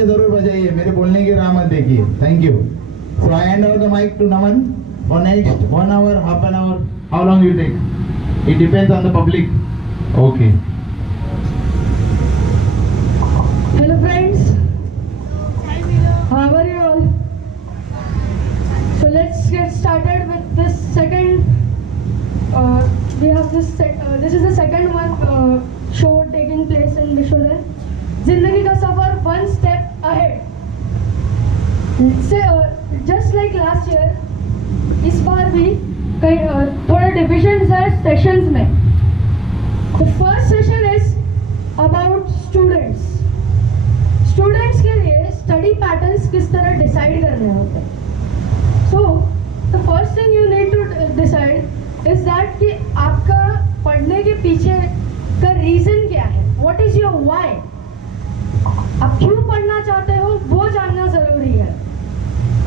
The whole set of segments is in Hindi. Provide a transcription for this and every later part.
तालियां जरूर बजाइए, मेरे बोलने की राह मत देखिए। Thank you. So I hand over the mic to Naman for next 1 hour, half an hour, how long you take? It depends on the public. Okay. Hello friends. How are you all? So let's get started with this second. We have this. This is the second one show taking place in Vishwadhar. जिंदगी का सफर one step ahead. Just like last year, इस बार भी कई थोड़े डिविजन्स है सेशंस में. The first session is about students. Students के लिए स्टडी पैटर्न्स किस तरह डिसाइड करने होते हैं. So the first thing you need to decide is that कि आपका पढ़ने के पीछे का रीजन क्या है. What is your why. आप क्यों पढ़ना चाहते हो वो जानना जरूरी है.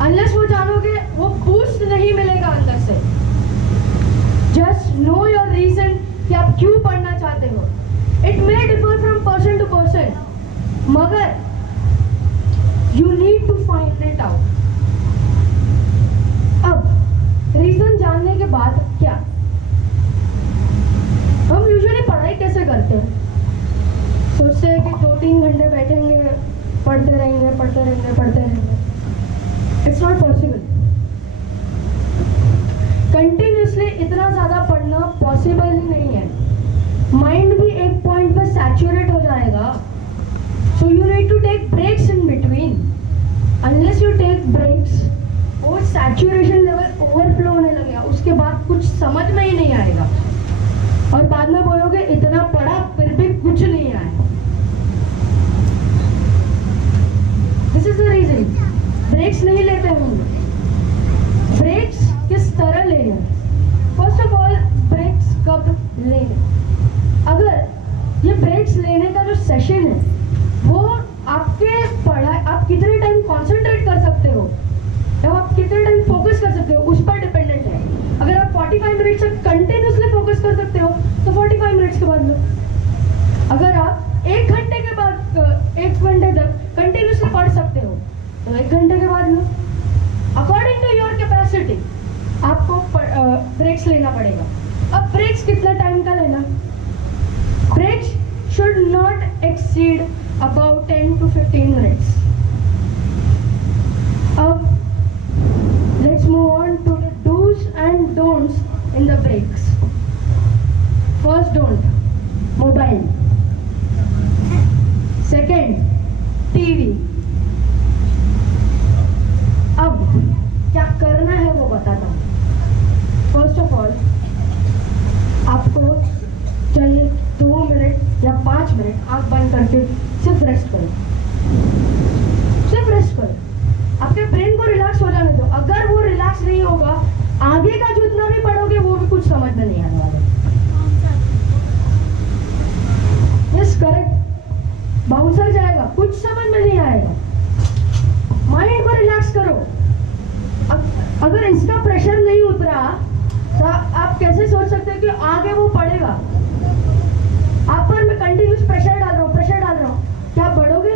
अनलेस वो जानोगे वो बूस्ट नहीं मिलेगा अंदर से. जस्ट नो योर रीजन कि आप क्यों पढ़ना चाहते हो. It may differ from person to person, मगर you need to find it out. अब रीजन जानने के बाद क्या, हम यूजुअली पढ़ाई कैसे करते हैं. सोचते हैं कि 2-3 घंटे बैठेंगे, पढ़ते रहेंगे. It's not possible. कंटिन्यूसली इतना ज्यादा पढ़ना पॉसिबल ही नहीं है. माइंड भी एक पॉइंट पर सैचुरेट हो जाएगा. So you need to take breaks in between. Unless you take breaks, वो saturation level overflow होने लगेगा. उसके बाद कुछ समझ में ही नहीं आएगा और बाद में बोलोगे इतना पढ़ा फिर भी कुछ नहीं आया. This is the reason. Breaks नहीं लेते हम लोग. Breaks किस तरह लेने. First of all, breaks कब लेने. अगर ये breaks लेने का जो सेशन है वो आपके पढ़ाई, आप कितने टाइम कंसंट्रेट कर सकते हो या आप कितने टाइम फोकस कर सकते हो उस पर डिपेंडेंट है. अगर आप 45 मिनट तक कंटिन्यूसली फोकस कर सकते हो तो 45 मिनट्स के बाद लो. अगर आप 1 घंटे के बाद 1 घंटे तक कंटिन्यूसली पढ़ सकते हो तो 1 घंटे के बाद लो. अकॉर्डिंग टू योर कैपेसिटी आपको ब्रेक्स लेना पड़ेगा. अब ब्रेक्स कितना टाइम का लेना. Breaks should not exceed about 10 to 15 minutes. Let's move on to the do's and don'ts in the breaks. First don't, mobile. Second, TV. अब क्या करना है वो बताता हूँ. First of all, आपको चाहिए 2 मिनट या 5 मिनट आंख बंद करके सिर्फ रेस्ट करो. आपके ब्रेन को रिलैक्स हो जाने दो. अगर वो रिलैक्स नहीं होगा आगे का जितना भी पढ़ोगे वो भी कुछ समझ में नहीं आने वाला. Yes correct. बाउंसर जाएगा, कुछ समझ में नहीं आएगा. माइंड को रिलैक्स करो. अगर इसका प्रेशर नहीं उतरा तो आप कैसे सोच सकते हैं कि आगे वो पढ़ेगा. आप पर मैं कंटिन्यूस प्रेशर डाल रहा हूँ, क्या आप बढ़ोगे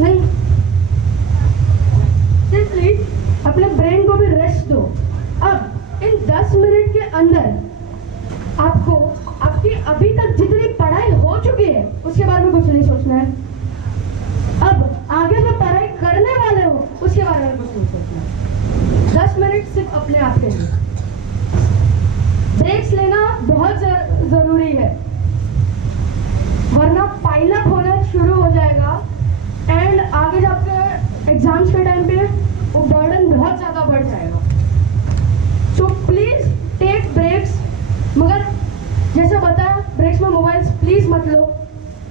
नहीं. सिंपली अपने ब्रेन को भी रेस्ट दो. अब इन 10 मिनट के अंदर आपको आपकी अभी तक जितनी पढ़ाई हो चुकी है उसके बारे में कुछ नहीं सोचना है. अब आगे जो पढ़ाई करने वाले हो उसके बारे में कुछ नहीं सोचना. 10 मिनट सिर्फ अपने आप के लिए. ब्रेक्स लेना बहुत जरूरी है वरना पाइल अप होना शुरू हो जाएगा एंड आगे जाकर एग्जाम्स के टाइम पे वो बर्डन बहुत ज़्यादा बढ़ जाएगा. So please take breaks. मगर जैसे बताया ब्रेक्स में मोबाइल्स प्लीज मत लो.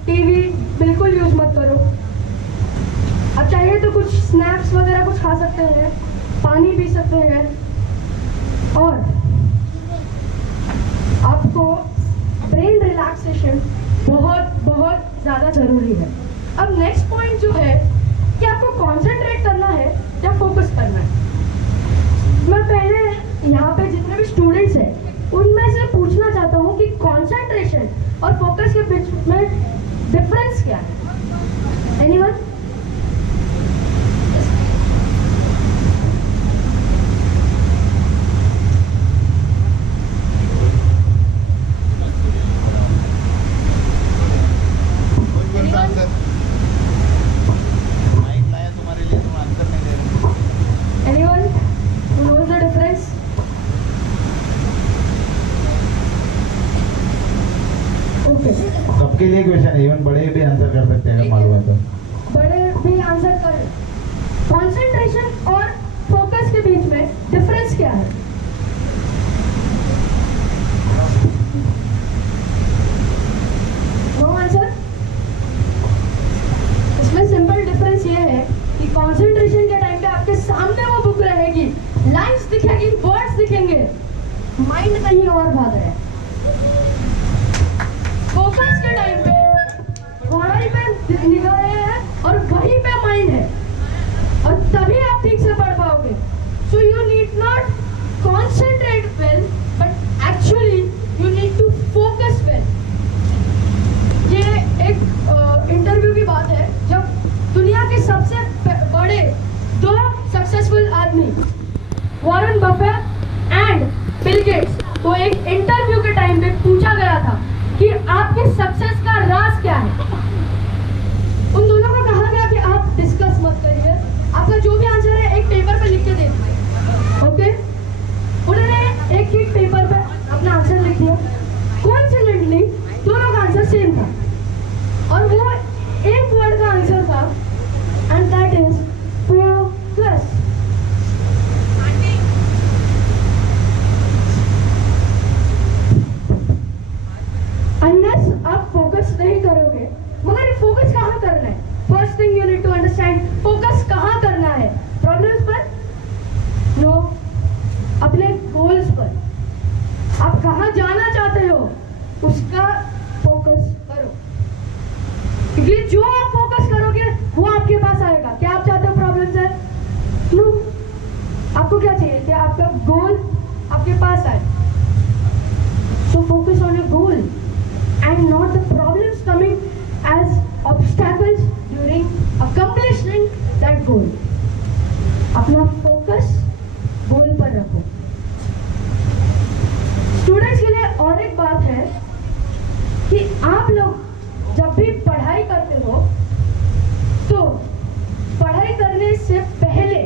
टीवी बिल्कुल यूज मत करो. अब चाहिए तो कुछ स्नैक्स वगैरह कुछ खा सकते हैं, पानी पी सकते हैं. और आपको ब्रेन रिलैक्सेशन बहुत बहुत ज़्यादा ज़रूरी है. अब नेक्स्ट पॉइंट जो है कि आपको कंसंट्रेट करना है या फोकस करना है. मैं पहले यहाँ पे जितने भी स्टूडेंट्स हैं उनमें से पूछना चाहता हूँ कि कंसंट्रेशन और फोकस के बीच में डिफरेंस क्या है. एनीवन? सबके लिए क्वेश्चन है, इवन बड़े भी आंसर कर सकते हैं अगर मालूम है तो। बड़े भी आंसर कर। कंसंट्रेशन और फोकस के बीच में डिफरेंस क्या है? No answer. इसमें सिंपल डिफरेंस ये है कि कंसंट्रेशन के टाइम पे आपके सामने वो बुक रहेगी, लाइन्स दिखेगी, वर्ड्स दिखेंगे, माइंड कहीं और भाग रहा है। फोकस के टाइम पे वहीं पे निगाहें हैं और वहीं पे माइंड है, और तभी आप ठीक से पढ़ पाओगे। So you need not concentrate well, but actually you need to focus well. ये एक इंटरव्यू की बात है, जब दुनिया के सबसे बड़े 2 सक्सेसफुल आदमी Warren Buffett and Bill Gates को एक इंटरव्यू के टाइम पे पूछा गया था कि आपके सक्सेस का राज क्या है। उन दोनों को कहा गया कि आप डिस्कस मत करिए, आपका जो भी आंसर है एक पेपर पे लिख के दे दीजिए। ओके, उन्होंने एक पेपर पे अपना आंसर लिख दिया। कोइंसिडेंटली दोनों का आंसर सेम था, और वो एक वर्ड का आंसर था, and that is focus. Unless आप फोकस नहीं करोगे, मगर फोकस कहाँ करना है? First thing you need to understand, focus कहाँ करना है? प्रॉब्लम्स पर? नो, अपने गोल्स पर। आप कहाँ जाना चाहते हो उसका फोकस करो, क्योंकि जो आप फोकस करोगे वो आपके पास आएगा। क्या आप चाहते हो प्रॉब्लम्स है? नो, आपको क्या चाहिए कि आपका गोल आपके पास आए। So focus on your goal and not the problems coming as obstacles during accomplishing that goal. अपना फोकस गोल पर रखो। स्टूडेंट्स के लिए और एक बात है कि आप लोग जब भी पढ़ाई करते हो तो पढ़ाई करने से पहले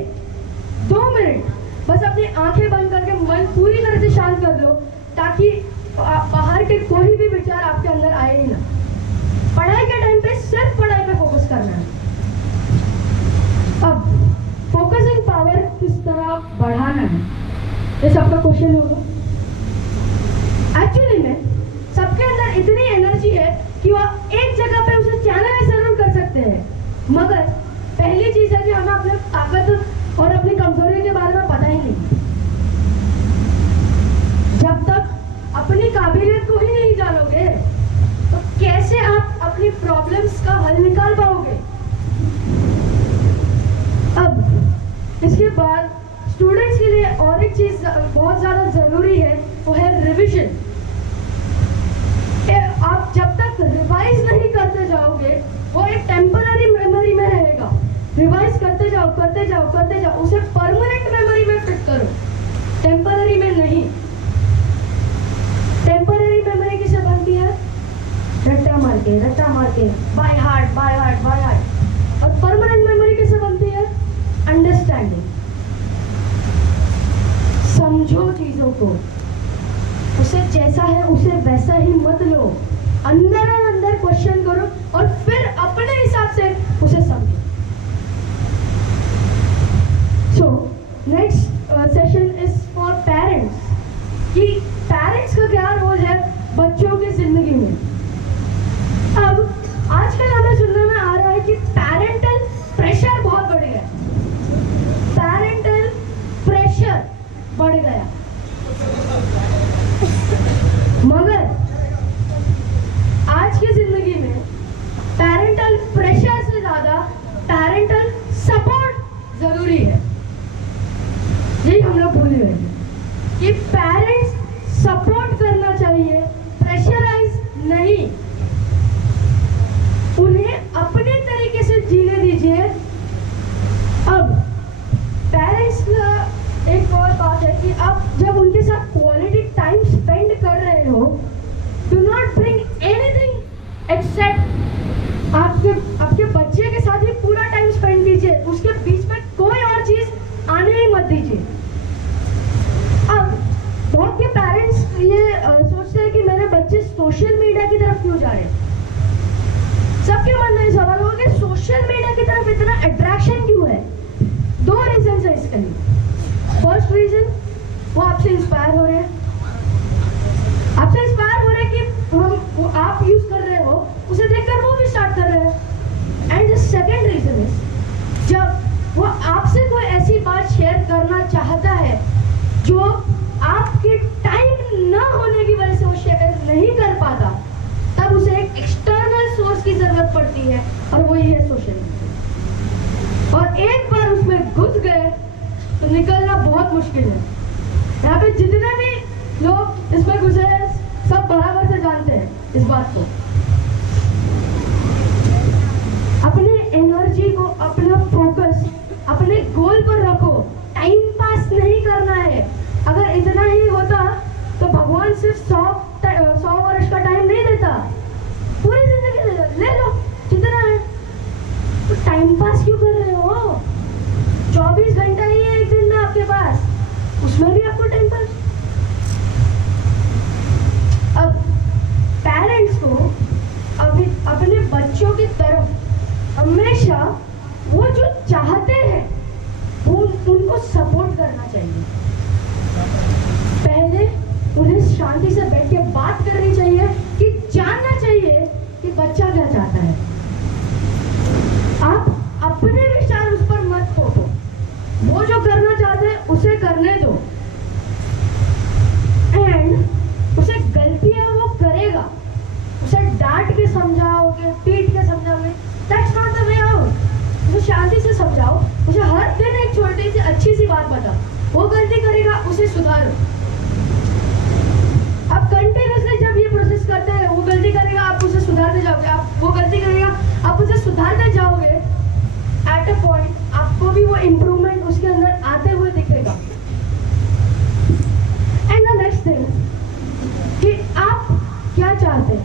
2 मिनट बस अपनी आंखें बंद करके मन पूरी तरह से शांत कर लो, ताकि बाहर के कोई भी विचार आपके अंदर आए ही ना। पढ़ाई के टाइम पे सिर्फ पढ़ाई पे फोकस करना है। अब फोकसिंग पावर किस तरह बढ़ाना है, ये सबका क्वेश्चन होगा। एक्चुअली में सबके अंदर इतनी एनर्जी है कि वो एक जगह पे उसे चैनलाइज जरूर कर सकते हैं, मगर पहली चीज है कि हमें अपने ताकत और अपनी कमजोरी के बारे में पता ही नहीं। जब तक अपनी काबिलियत को ही नहीं जानोगे तो कैसे आप अपनी प्रॉब्लम्स का हल निकाल पाओगे? अब इसके बाद स्टूडेंट्स के लिए और एक चीज बहुत ज्यादा जरूरी है, वो है रिवीजन। आप जब तक रिवाइज नहीं करते जाओगे वो एक टेम्पररी मेमोरी में रहेगा। रिवाइज करते जाओ करते जाओ करते जाओ, उसे परमानेंट मेमोरी में फिट करो, टेम्पररी में नहीं। टेम्पररी मेमोरी किसे बनती है? रट्टा मार के by heart by heart by heart. और परमानेंट मेमोरी किसे बनती है? अंडरस्टैंडिंग। समझो चीजों को, उसे जैसा है उसे वैसा ही मत लो, अंदर और अंदर क्वेश्चन करो और फिर अपने हिसाब से उसे समझो। So next session is for parents, कि पेरेंट्स का क्या रोल है बच्चों की जिंदगी में। अब आजकल हमें सुनने में आ रहा है कि पेरेंटल प्रेशर बहुत बढ़ गया, पेरेंटल प्रेशर बढ़ गया, मगर आज की जिंदगी में पेरेंटल प्रेशर से ज्यादा पेरेंटल सपोर्ट जरूरी है। यही हम लोग भूल गए कि पेरेंट्स सपोर्ट करना चाहिए, प्रेशराइज नहीं। उन्हें अपने तरीके से जीने दीजिए। अब पेरेंट्स का एक और बात है कि आप जब उनके साथ क्वालिटी टाइम स्पेंड कर रहे हो, do not bring anything accept आपके बच्चे के साथ ही पूरा टाइम स्पेंड कीजिए, उसके बीच में कोई और चीज आने ही मत दीजिए। अब बहुत के पेरेंट्स ये सोचते हैं कि मेरे बच्चे सोशल मीडिया की तरफ क्यों जा रहे हैं। सबके मन में सवाल होगा कि सोशल मीडिया की तरफ इतना अट्रैक्शन क्यों है। 2 रीजन है इसके लिए। फर्स्ट रीजन, वो आपसे इंस्पायर हो रहे हैं, आपसे इंस्पायर हो रहे हैं कि वो आप यूज कर रहे हो, उसे देखकर वो भी स्टार्ट कर रहे हैं। And the second reason is, जब वो आपसे कोई ऐसी बात शेयर करना चाहता है जो आपके टाइम ना होने की वजह से वो शेयर नहीं कर पाता, तब उसे एक एक्सटर्नल सोर्स की जरूरत पड़ती है, और वो ये है सोशल मीडिया। और एक बार उसमें घुस गए तो निकलना बहुत मुश्किल है। यहाँ पे जितने भी लोग इसमें घुसे हैं सब बराबर से जानते हैं इस बात को। अपने एनर्जी को, अपना फोकस अपने गोल पर रखो, टाइम पास नहीं करना है। अगर इतना ही होता तो भगवान सिर्फ 100 वर्ष का टाइम नहीं देता, पूरी जिंदगी ले लो जितना है। तो टाइम पास क्यों कर रहे हो? 24 घंटा ही है एक दिन में आपके पास, उसमें भी आपको टाइम पास। अब पेरेंट्स को अभी अपने बच्चों की तरफ हमेशा वो जो चाहते हैं वो उनको सपोर्ट करना चाहिए। पहले उन्हें शांति से बैठ के बात करनी चाहिए कि जानना चाहिए कि बच्चा क्या चाहता है। आप अपने विचार उस पर मत थोपो, वो जो करना चाहते हैं उसे करने दो। एंड उसे गलतियां वो करेगा, उसे डांट के समझाओगे, पीट के समझाओगे, that's not the way out. उसे शांति से समझाओ, उसे हर दिन एक छोटी सी अच्छी सी बात बताओ, वो गलती करेगा उसे सुधारो। आप कंटिन्यूअसली जब ये प्रोसेस करते हैं, वो गलती करेगा आप उसे सुधारते जाओगे, आप वो गलती करेगा आप उसे सुधारते जाओगे, एट अ पॉइंट आपको भी वो इम्प्रूवमेंट उसके अंदर आते हुए दिखेगा। एंड द नेक्स्ट थिंग कि आप क्या चाहते हैं,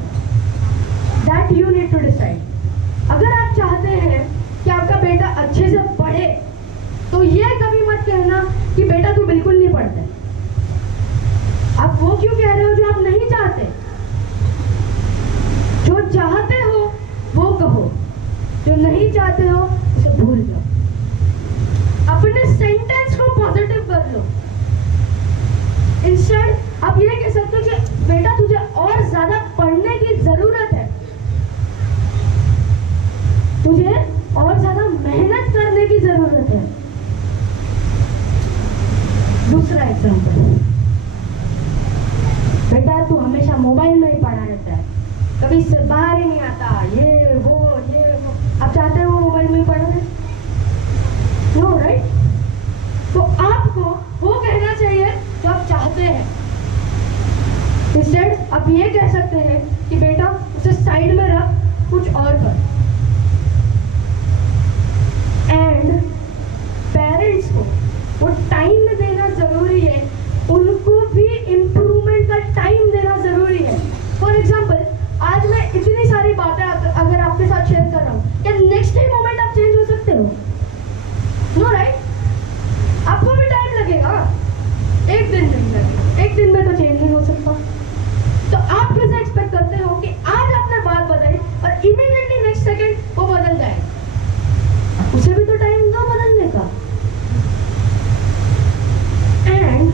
that you need to decide. अगर आप चाहते हैं कि आपका बेटा अच्छे से पढ़े, तो ये कभी मत कहना कि बेटा तू बिल्कुल नहीं पढ़ते। आप वो क्यों कह रहे हो जो आप नहीं चाहते? जो चाहते हो वो कहो, जो नहीं चाहते हो उसे भूल जाओ। अपने सेंटेंस को पॉजिटिव कर लो। इंस्टेड आप ये कह सकते हो कि बेटा तुझे और ज्यादा पढ़ने की जरूरत है, तुझे और ज्यादा मेहनत करने की जरूरत है। दूसरा एग्जांपल, बेटा तू हमेशा मोबाइल में ही पड़ा रहता है, कभी इससे बाहर ही नहीं आता, ये वो। आप चाहते हो मोबाइल में ही पढ़ा रहे? No, right? तो आपको वो कहना चाहिए जो आप चाहते हैं। इंस्टेड आप ये कह सकते हैं कि बेटा उसे साइड में रख, कुछ और कर। एंड पेरेंट्स को वो टाइम देना जरूरी है, उनको भी इम्प्रूवमेंट का टाइम देना जरूरी है। फॉर एग्जाम्पल, आज मैं इतनी सारी बातें अगर आपके साथ शेयर कर रहा हूँ, क्या नेक्स्ट टाइम मोमेंट आप चेंज हो सकते हो? No, right? आपको भी टाइम लगेगा, एक दिन नहीं लगेगा, एक दिन में तो चेंज नहीं हो सकता। तो आप कैसे एक्सपेक्ट करते हो कि आज आपने बात बताई और इमीडिएटली नेक्स्ट सेकंड वो बदल जाए? उसे भी तो टाइम दो बदलने का। एंड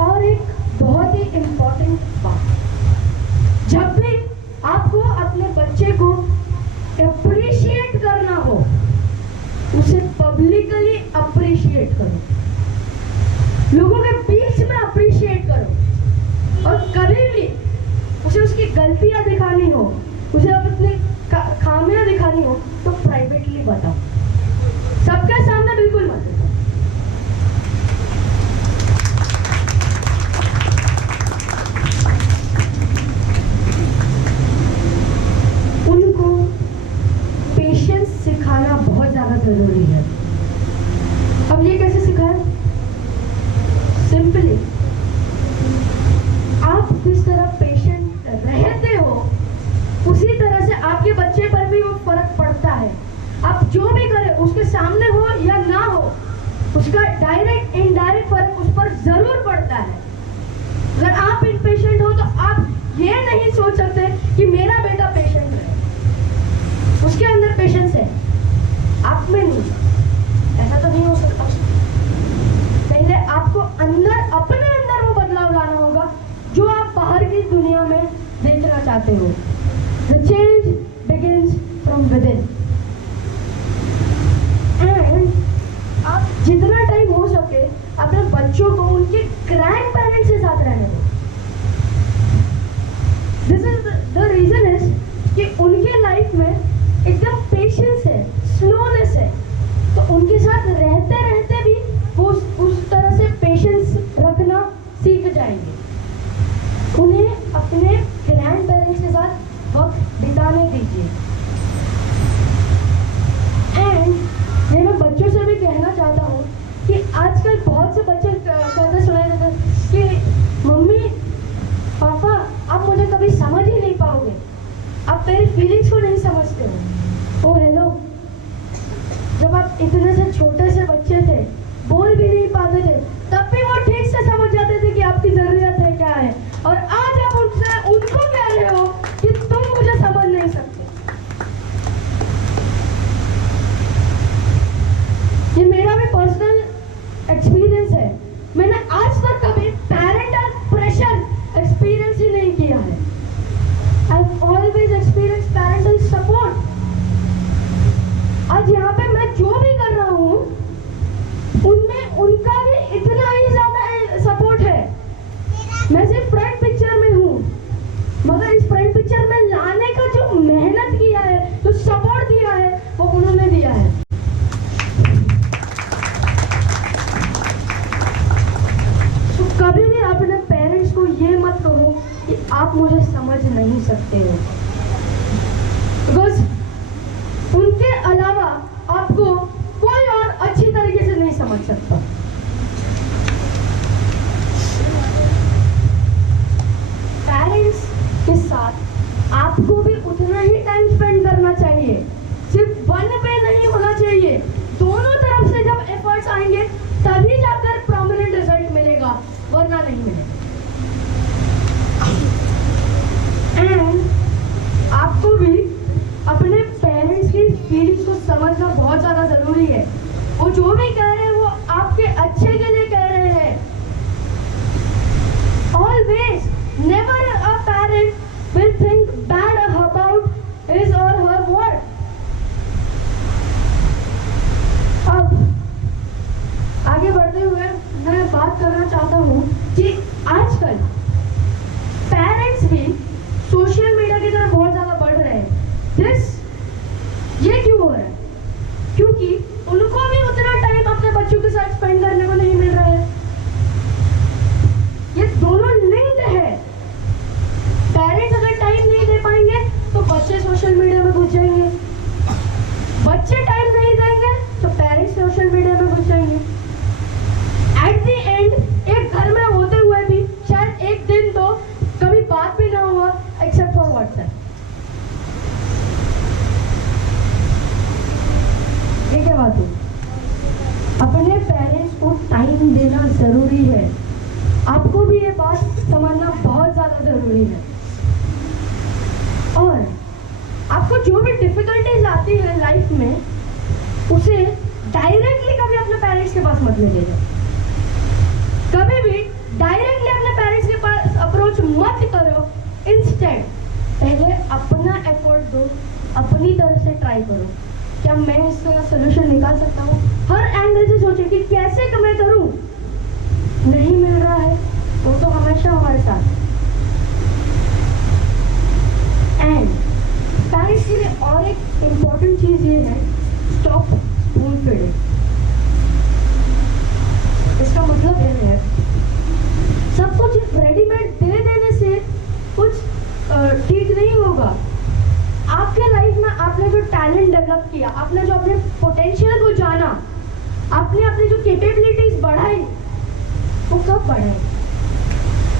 और एक बहुत ही इंपॉर्टेंट बात, जब भी आपको अपने बच्चे को अप्रिशिएट करना हो, उसे पब्लिकली अप्रिशिएट करो, लोगों के बीच में अप्रिशिएट करो। और कभी भी उसे उसकी गलतियां दिखानी हो, उसे अपनी खामियां दिखानी हो, तो प्राइवेटली बताओ, सबके सामने बिल्कुल मत बताओ। उनको पेशेंस सिखाना बहुत ज्यादा जरूरी है। अब ये कैसे सिखाएं? सिंपली आप जिस तरह पेशेंट रहते हो, उसी तरह से आपके बच्चे पर भी वो फर्क पड़ता है। आप जो भी करें, उसके सामने हो या ना हो, उसका डायरेक्ट इनडायरेक्ट फर्क उस पर जरूर पड़ता है। अगर आप इम्पेशेंट हो तो आप ये नहीं सोच सकते कि मेरा बेटा पेशेंट उसके अंदर पेशेंस है, आप में नहीं। ऐसा तो नहीं हो सकता। पहले आपको अंदर, अपने अंदर वो बदलाव लाना होगा जो आप बाहर की दुनिया में देखना चाहते हो। The change begins from within. And आप जितना टाइम हो सके अपने बच्चों को उनके ग्रैंड पेरेंट्स के साथ रहने दो। This is the reason is कि उनके लाइफ में एकदम पेशेंस है, स्लोनेस है, तो उनके साथ रहते रहते भी वो उस तरह से पेशेंस रखना सीख जाएंगे। उन्हें अपने ग्रैंड पेरेंट्स के साथ वक्त बिताने दीजिए। एंड मैं बच्चों से भी कहना चाहता हूँ कि आजकल बहुत से बच्चे कहते सुनाई देते कि मम्मी पापा आप मुझे कभी समझ ही नहीं पाओगे, आप मेरी फीलिंग्स को नहीं समझते हो। ओ हेलो, जब आप इतने से छोटे से बच्चे थे, बोल भी नहीं पाते थे, तब भी वो ठीक से समझ जाते थे कि आपकी जरूरत है क्या है। और आज आप उनको कह रहे हो कि तुम मुझे समझ नहीं सकते। ये मेरा भी पर्सनल एक्सपीरियंस है। मैंने आज तक कभी पेरेंटल प्रेशर एक्सपीरियंस ही नहीं किया है। I have always experience parental support. आज यहाँ पे मैं जो भी कर रहा हूँ उनमें उनका भी इतना ही ज्यादा सपोर्ट है। मैं सिर्फ फ्रंट पिक्चर में हूँ, मगर इस फ्रंट पिक्चर में लाने का जो मेहनत किया है, जो सपोर्ट दिया है, वो उन्होंने दिया है। तो कभी भी अपने पेरेंट्स को ये मत कहो कि आप मुझे समझ नहीं सकते हो, बिकॉज उनके अलावा आपको कोई और अच्छी तरीके से नहीं समझ सकता। पेरेंट्स के साथ आपको भी उतना ही टाइम स्पेंड करना चाहिए, सिर्फ वन पे नहीं होना चाहिए। दोनों तरफ से जब एफर्ट्स आएंगे तभी जाकर परमानेंट रिजल्ट मिलेगा, वरना नहीं मिलेगा। एंड आपको भी अपने पेरेंट्स की फीलिंग्स को समझना बहुत ज्यादा जरूरी है। वो जो भी कह रहे हैं वो आपके अच्छे के लिए कह रहे हैं। Always, never a parent will think bad about his or her word. अब आगे बढ़ते हुए मैं बात करना चाहता हूँ कि आजकल पेरेंट्स भी सोशल मीडिया की तरफ बहुत ज्यादा बढ़ रहे हैं। ये क्यों हो रहा है? क्योंकि उनको भी उतना टाइम अपने बच्चों के साथ स्पेंड करने को नहीं मिल रहा है। ये दोनों लिंक्ड है। पेरेंट्स अगर टाइम नहीं दे पाएंगे तो बच्चे सोशल मीडिया में घुस जाएंगे, बच्चे टाइम नहीं देंगे तो पेरेंट्स सोशल मीडिया में घुस जाएंगे। एट द एंड एक घर में होते हुए भी शायद एक दिन तो कभी बात भी ना हुआ एक्सेप्ट फॉर व्हाट्सएप। ये क्या बात है? अपने पेरेंट्स को टाइम देना जरूरी है। आपको भी ये बात समझना बहुत ज्यादा जरूरी है। और आपको जो भी डिफिकल्टीज आती है लाइफ में, उसे डायरेक्टली कभी अपने पेरेंट्स के पास मत ले जाइए। कभी भी डायरेक्टली अपने पेरेंट्स के पास अप्रोच मत करो। इंस्टेड पहले अपना एफर्ट दो, अपनी तरफ से ट्राई करो। क्या मैं इसका सोल्यूशन निकाल सकता हूँ? हर एंगल से सोचे कि कैसे मैं करूँ। नहीं मिल रहा है वो तो हमेशा हमारे साथ। एंड पेरेंट्स के लिए और एक इम्पॉर्टेंट चीज ये है, स्टॉप स्पून फीडिंग। इसका मतलब ये है सब कुछ रेडीमेड दे देने से कुछ ठीक नहीं होगा। आपके लाइफ में आपने जो टैलेंट डेवलप किया, आपने जो अपने पोटेंशियल को जाना, आपने अपनी जो कैपेबिलिटीज बढ़ाई, वो कब बढ़ाई?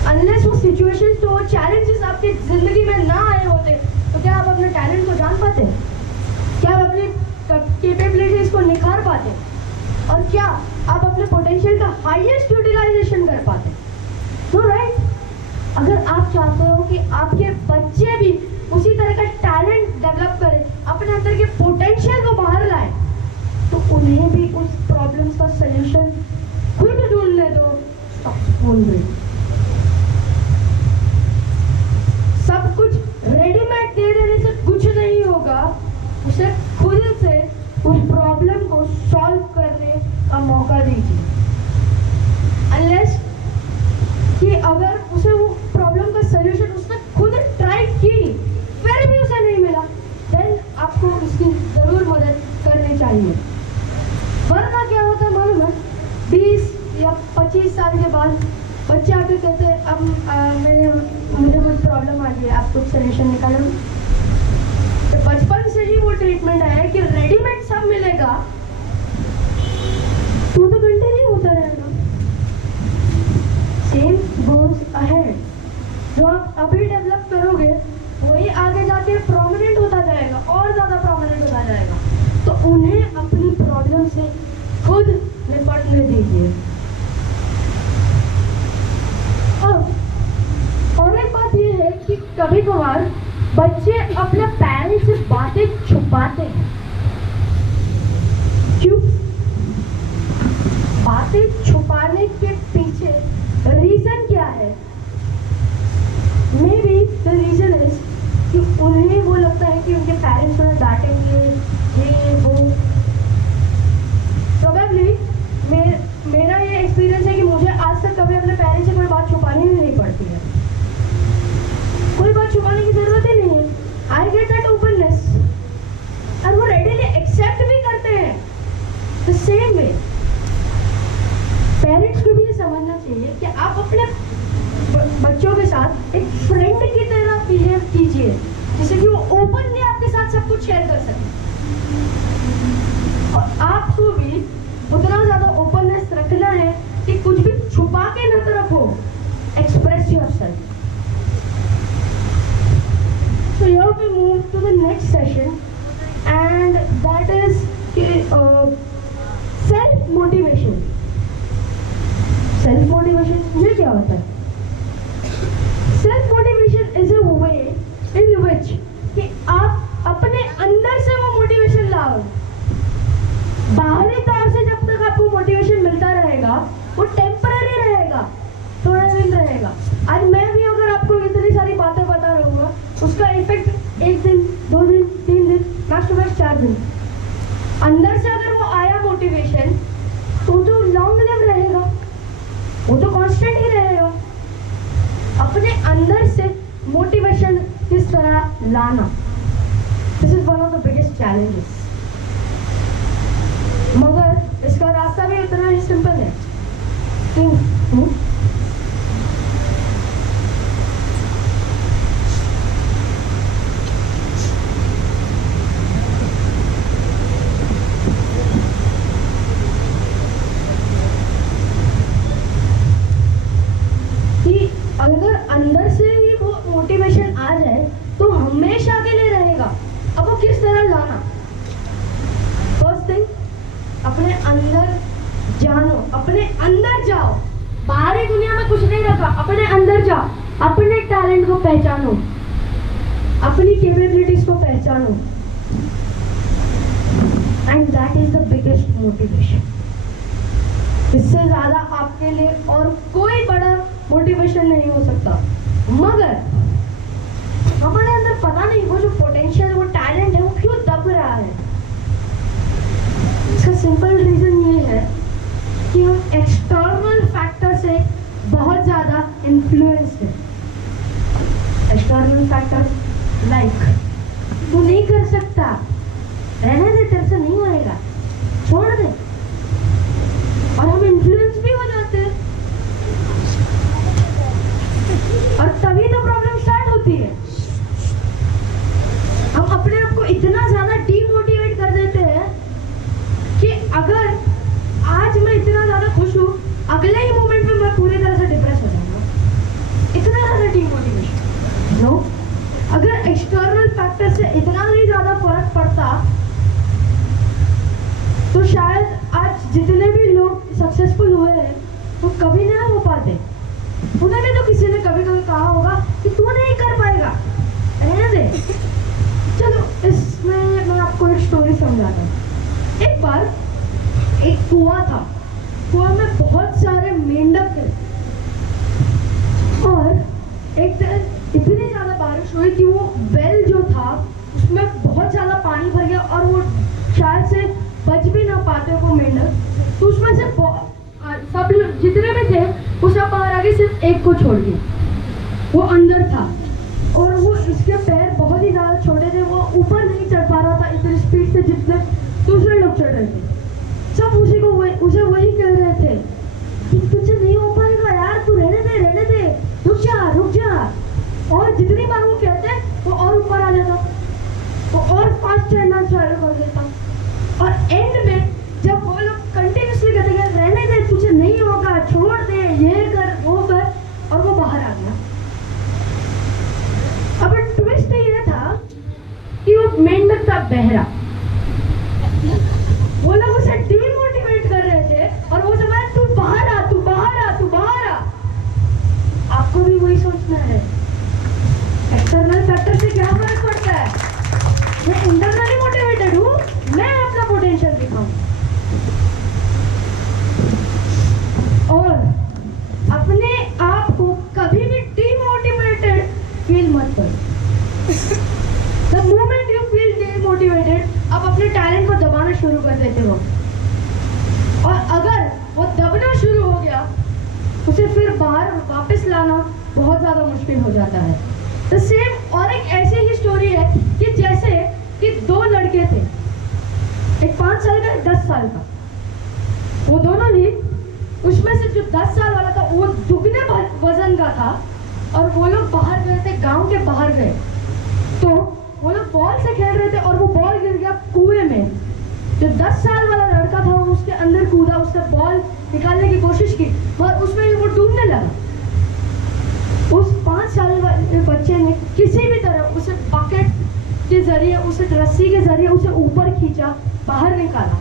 अनलेस वो सिचुएशंस जो चैलेंजेस आपकी जिंदगी में ना आए होते, तो क्या आप अपने टैलेंट को जान पाते? क्या आप अपनी कैपेबिलिटीज को निखार पाते? और क्या आप अपने पोटेंशियल का हाईएस्ट यूटिलाइजेशन कर पाते? तो राइट, अगर आप चाहते हो कि आपके बच्चे भी उसी तरह का टैलेंट डेवलप करें, अपने अंदर के पोटेंशियल को बाहर लाए, तो उन्हें भी उस प्रॉब्लम्स का सलूशन खुद ढूंढने दो। सब कुछ रेडीमेड दे देने से कुछ नहीं होगा, उसे खुद से उस प्रॉब्लम को सॉल्व करने का मौका दीजिए। अनलेस कि अगर उसे वो प्रॉब्लम का सलूशन उसने खुद ट्राई की फिर भी उसे नहीं मिला, देन आपको उसकी जरूर मदद करनी चाहिए। वरना क्या होता है मालूम है, 20 या 25 साल के बाद बच्चे आके कहते हैं अब मुझे कुछ प्रॉब्लम आ गई है, आप कुछ सलूशन निकालो। तो बचपन से ही वो ट्रीटमेंट आया है कि रेडीमेड सब मिलेगा तो कंटिन्यू होता रहेगा। सेम गोज अहेड, जो आप अभी डेवलप करोगे वही आगे जाके प्रोमिनेंट होता जाएगा और ज्यादा प्रोमिनेंट होता जाएगा। तो उन्हें अपनी प्रॉब्लम से खुद निपटने दीजिए। और एक बात ये है कि कभी कभार बच्चे अपने पेरेंट्स से बातें छुपाते हैं। क्यों? बातें छुपाने के पीछे रीजन क्या है? Maybe the reason is कि उन्हें वो लगता है कि उनके पेरेंट्स उन्हें डांटेंगे, ये वो। प्रोबेबली मेरा ये एक्सपीरियंस है कि मुझे आज तक कभी अपने पेरेंट्स से कोई बात छुपानी ही नहीं पड़ती है। कोई बात छुपाने की जरूरत ही नहीं है। आई गेट दैट ओपननेस और वो रेडीली एक्सेप्ट भी करते हैं। द सेम वे पेरेंट्स को भी ये समझना चाहिए कि आप अपने बच्चों के साथ एक फ्रेंड की तरह बिहेव कीजिए, जिससे कि वो ओपनली आपके साथ सब कुछ शेयर कर सके। और आपको भी उतना ज्यादा ओपननेस रखना है कि कुछ भी छुपा के न रखो। Express yourself. So here we move to the next session, and that is self-motivation. Self-motivation ये क्या होता है? Self-motivation is a way in which कि आप अपने अंदर से वो मोटिवेशन लाओ। बाहरी तौर से जब तक आपको मोटिवेशन मिलता रहेगा वो टेम्पररी रहेगा, थोड़ा दिन रहेगा। आज मैं भी अगर आपको इतनी सारी बातें बता रहूँगा, उसका इफेक्ट 1 दिन, 2 दिन, 3 दिन, मैक्स टू मैक्स 4 दिन। अंदर से अगर वो आया मोटिवेशन तो लॉन्ग लिव रहेगा, वो तो कांस्टेंट ही रहेगा। अपने अंदर से मोटिवेशन किस तरह लाना, this is one of the biggest challenges. मगर इसका रास्ता भी उतना ही सिंपल है। अगर अंदर से ही वो मोटिवेशन आ जाए तो हमेशा के लिए रहेगा। अब वो किस तरह लाना? फर्स्ट थिंग, अपने अंदर जानो, अपने अंदर जाओ। बाहरी दुनिया में कुछ नहीं रखा, अपने अंदर जाओ, अपने टैलेंट को पहचानो, अपनी कैपेबिलिटीज को पहचानो, and that is the biggest motivation. इससे ज्यादा आपके लिए और कोई बड़ा मोटिवेशन नहीं हो सकता। मगर हमारे अंदर पता नहीं वो जो पोटेंशियल, वो टैलेंट है, वो क्यों दब रहा है। इसका सिंपल रीजन ये है कि हम एक्सटर्नल फैक्टर से बहुत ज्यादा इन्फ्लुएंस्ड है। एक्सटर्नल फैक्टर लाइक तू नहीं कर सकता, रहने दे, तेरे से नहीं होएगा, छोड़ दे। और हम इन्फ्लुएंस भी हो जाते हैं और तभी तो प्रॉब्लम स्टार्ट होती है। हम अपने आप को इतना ज्यादा डीमोटिवेट कर देते हैं कि अगर आज मैं इतना ज्यादा खुश हूँ, अगले ही मोमेंट में मैं पूरी तरह से डिप्रेस हो जाऊंगा। इतना ज्यादा डीमोटिवेशन। नो, अगर एक्सटर्नल फैक्टर से इतना ही ज्यादा फर्क पड़ता तो शायद आज जितने भी लोग सक्सेसफुल हुए हैं वो कभी ना हो पाते। उन्हें भी तो किसी ने कभी कभी कहा होगा कि तू नहीं कर पाएगा, रहने दे। चलो इसमें समझाता हूँ। एक बार एक कुआं था, कुआं में बहुत सारे मेंढक थे और एक दिन इतनी ज्यादा बारिश हुई कि वो वेल जो था उसमें बहुत ज्यादा पानी भर गया और वो शायद से बच भी ना पाते वो मेंढक। तो उसमें से सब लोग जितने भी थे वो सब बाहर आ गए, सिर्फ एक को छोड़ के। वो अंदर था और वो इसके पैर बहुत ही ज्यादा छोटे थे, वो ऊपर नहीं चढ़ पा रहा था इतनी स्पीड से जितने दूसरे लोग चढ़ रहे थे। सब उसे वही कह रहे थे कि तुझसे नहीं हो पाएगा यार, तू रहने दे, रुक जा। और जितनी बार वो कहते वो और ऊपर आ जाता, वो और फास्ट चढ़ना चालू कर देता। और एंड में जब वो लोग कंटिन्यूसली कहते गए रहने दे, तुझे नहीं होगा, छोड़ दे, ये कर वो कर, और वो बाहर आ गया। अब ट्विस्ट ये था कि वो मेंढक था बहरा। वो लोग उसे डीमोटिवेट कर रहे थे और वो सब तू बाहर आ, तू बाहर आ, तू बाहर आ। आपको भी वही सोचना है। एक्सटर्नल फैक्टर से क्या फर्क पड़ता है? मैं इंटरनली मोटिवेटेड हूँ, मैं अपना पोटेंशियल दिखाऊं। और अपने आप को कभी भी डीमोटिवेटेड फील मत करो। The moment you feel demotivated, आप अपने टैलेंट को दबाना शुरू कर देते हो और अगर वो दबना शुरू हो गया उसे फिर बाहर वापस लाना बहुत ज्यादा मुश्किल हो जाता है। तो सेम और एक ऐसी ही स्टोरी है कि जैसे कि दो लड़के थे, एक 5 साल का, एक 10 साल का। वो दोनों ही, उसमें से जो 10 साल वाला था वो दुगने वजन का था और वो लोग बाहर गए थे, गांव के बाहर गए। तो वो लोग बॉल से खेल रहे थे और वो बॉल गिर गया कुएं में। जो 10 साल वाला लड़का था वो उसके अंदर कूदा, उसने बॉल निकालने की कोशिश की मगर उसमें वो डूबने लगा। उस 5 साल वाले बच्चे ने किसी भी तरह उसे बकेट के जरिए, उसे रस्सी के जरिए उसे ऊपर खींचा, बाहर निकाला।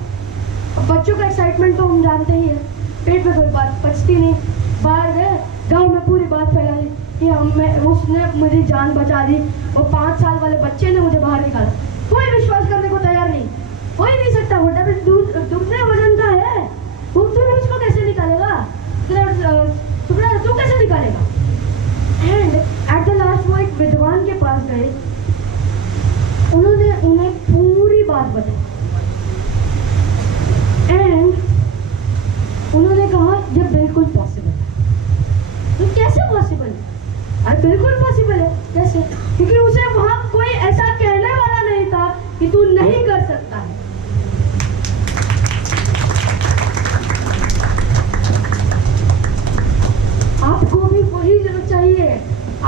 अब बच्चों का एक्साइटमेंट तो हम जानते ही है, पेट में कोई बात पचती नहीं। बाहर गए, गांव में पूरी बात फैला दी कि उसने मुझे जान बचा दी, वो 5 साल वाले बच्चे ने मुझे बाहर निकाला। कोई विश्वास करने को तैयार नहीं, हो ही नहीं सकता। वो दुगने वजन का है, वो तू उसको कैसे निकालेगा, तू कैसे निकालेगा? एंड एट द लास्ट वो एक विद्वान के पास गए, उन्होंने उन्हें पूरी बात बताई एंड उन्होंने कहा ये बिल्कुल पॉसिबल है। तो कैसे पॉसिबल है? अरे बिल्कुल पॉसिबल है। कैसे? क्योंकि उसे वहां कोई ऐसा कहने वाला नहीं था कि तू नहीं कर सकता है। आपको भी वही जरूरत चाहिए।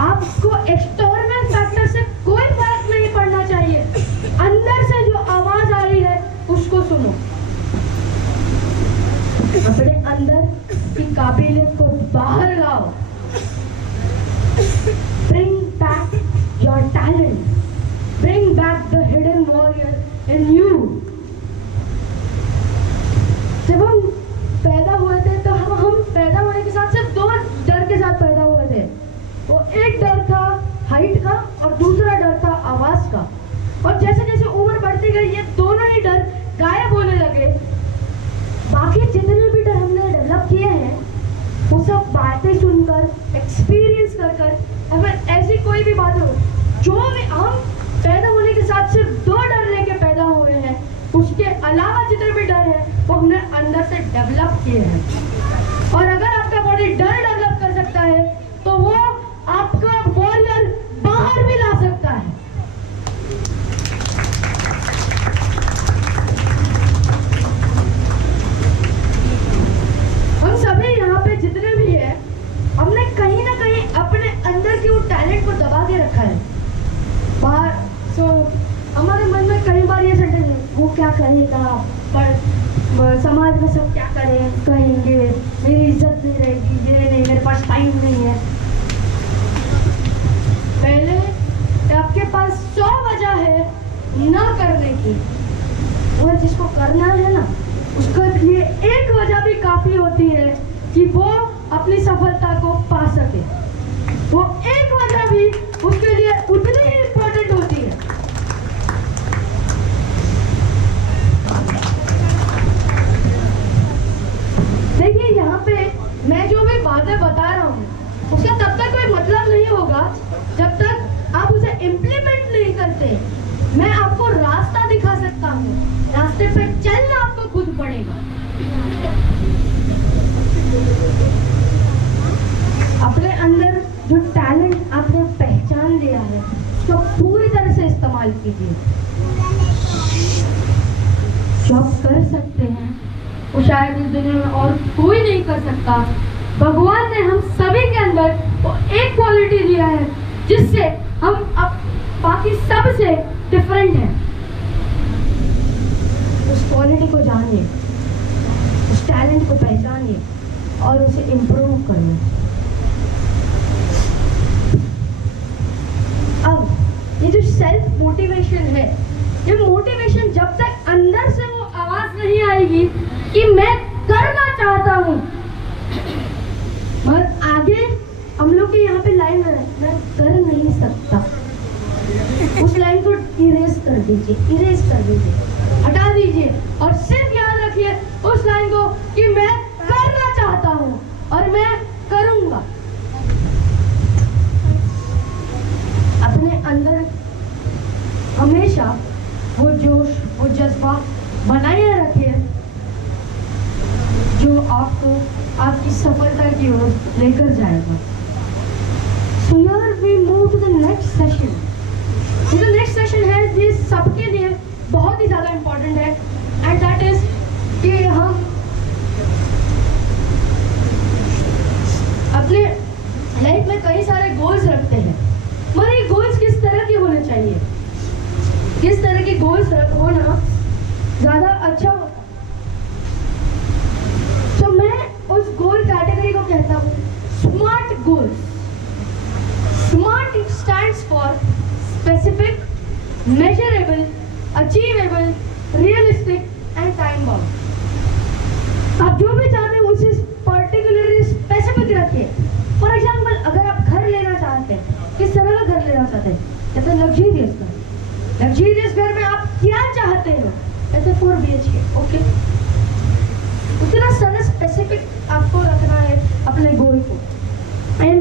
आपको एक्सटर्नल फैक्टर से कोई फर्क नहीं पड़ना चाहिए। अंदर से जो आवाज आ रही है उसको सुनो। अपने अंदर की काबिलियत को बाहर लाओ। Bring back your talent. Bring back the hidden warrior in you. जब हम पैदा हुए थे तो हम पैदा होने के साथ सिर्फ 2 डर के साथ पैदा हुए थे। वो एक डर था हाइट का और दूसरा डर था आवाज का। और जैसे जैसे उम्र बढ़ती गई ये दोनों ही डर गायब होने लगे। बाकी जितने भी डर हमने डेवलप किए हैं वो सब बातें सुनकर, एक्सपीरियंस कर अगर ऐसी कोई भी बात हो, जो भी हम पैदा होने के साथ सिर्फ 2 डर लेके पैदा हुए हैं, उसके अलावा जितने भी डर हैं वो हमने अंदर से डेवलप किए हैं। और अगर आपका बॉडी डर डेवलप कर सकता है तो वो आपका वॉरियर बाहर भी ला सकता है। हम सभी यहाँ पे जितने भी हैं हमने कहीं ना कहीं अपने अंदर की वो टैलेंट को दबा के रखा है बाहर। हमारे मन में कई बार ये सेंटेंस है, वो क्या कहेगा, पर समाज में सब क्या कहेंगे, मेरी इज्जत नहीं रहेगी, ये नहीं, मेरे पास टाइम नहीं है। पहले आपके पास 100 वजह है ना करने की, और जिसको करना है ना उसके लिए एक वजह भी काफी होती है कि वो अपनी सफलता को पा सके। वो एक वजह भी उसके लिए उतनी ही इंपॉर्टेंट होती है। मैं जो भी बातें बता रहा हूँ उसका तब तक कोई मतलब नहीं होगा जब तक आप उसे इम्प्लीमेंट नहीं करते। मैं आपको रास्ता दिखा सकता हूँ, रास्ते पे चलना आपको खुद पड़ेगा। अपने अंदर जो टैलेंट आपने पहचान लिया है उसको पूरी तरह से इस्तेमाल कीजिए। जो आप कर सकते हैं वो शायद इस दुनिया में और कोई नहीं कर सकता। भगवान ने हम सभी के अंदर वो एक क्वालिटी दिया है जिससे हम अब बाकी सब से डिफरेंट हैं। उस क्वालिटी को जानिए, उस टैलेंट को पहचानिए और उसे इम्प्रूव करिए। अब ये जो सेल्फ मोटिवेशन है, ये मोटिवेशन जब तक अंदर से वो आवाज नहीं आएगी कि मैं करना चाहता हूँ, और आगे हम लोग के यहाँ पे लाइन है मैं कर नहीं सकता, उस लाइन को इरेज कर दीजिए, हटा दीजिए और सिर्फ याद रखिए उस लाइन को कि मैं करना चाहता हूँ और मैं करूँगा। अपने अंदर हमेशा वो जोश, वो जज्बा बनाए रखिए जो आपको आपकी सफलता की ओर लेकर जाएगा। So here we move to the next session. ये जो next session है ये सबके लिए बहुत ही ज़्यादा important है and that is कि हम अपने लाइफ में कई सारे गोल्स रखते हैं, मगर ये गोल्स किस तरह के होने चाहिए, किस तरह के गोल्स होना ज़्यादा अच्छा होता है। तो मैं उस गोल कैटेगरी को कहता हूँ smart goals. Smart stands for specific, measurable, achievable, realistic and time bound. आप जो भी चाहते हैं उसे पर्टिकुलरली स्पेसिफिक रखिए। फॉर एग्जाम्पल अगर आप घर लेना चाहते हैं, किस तरह का घर लेना चाहते हैं? कहते हैं लग्जरियस घर। लग्जरियस घर में आप क्या चाहते हो? कहते हैं 4 BHK। ओके, उतना सारा स्पेसिफिक आपको रखना है अपने गोल को। And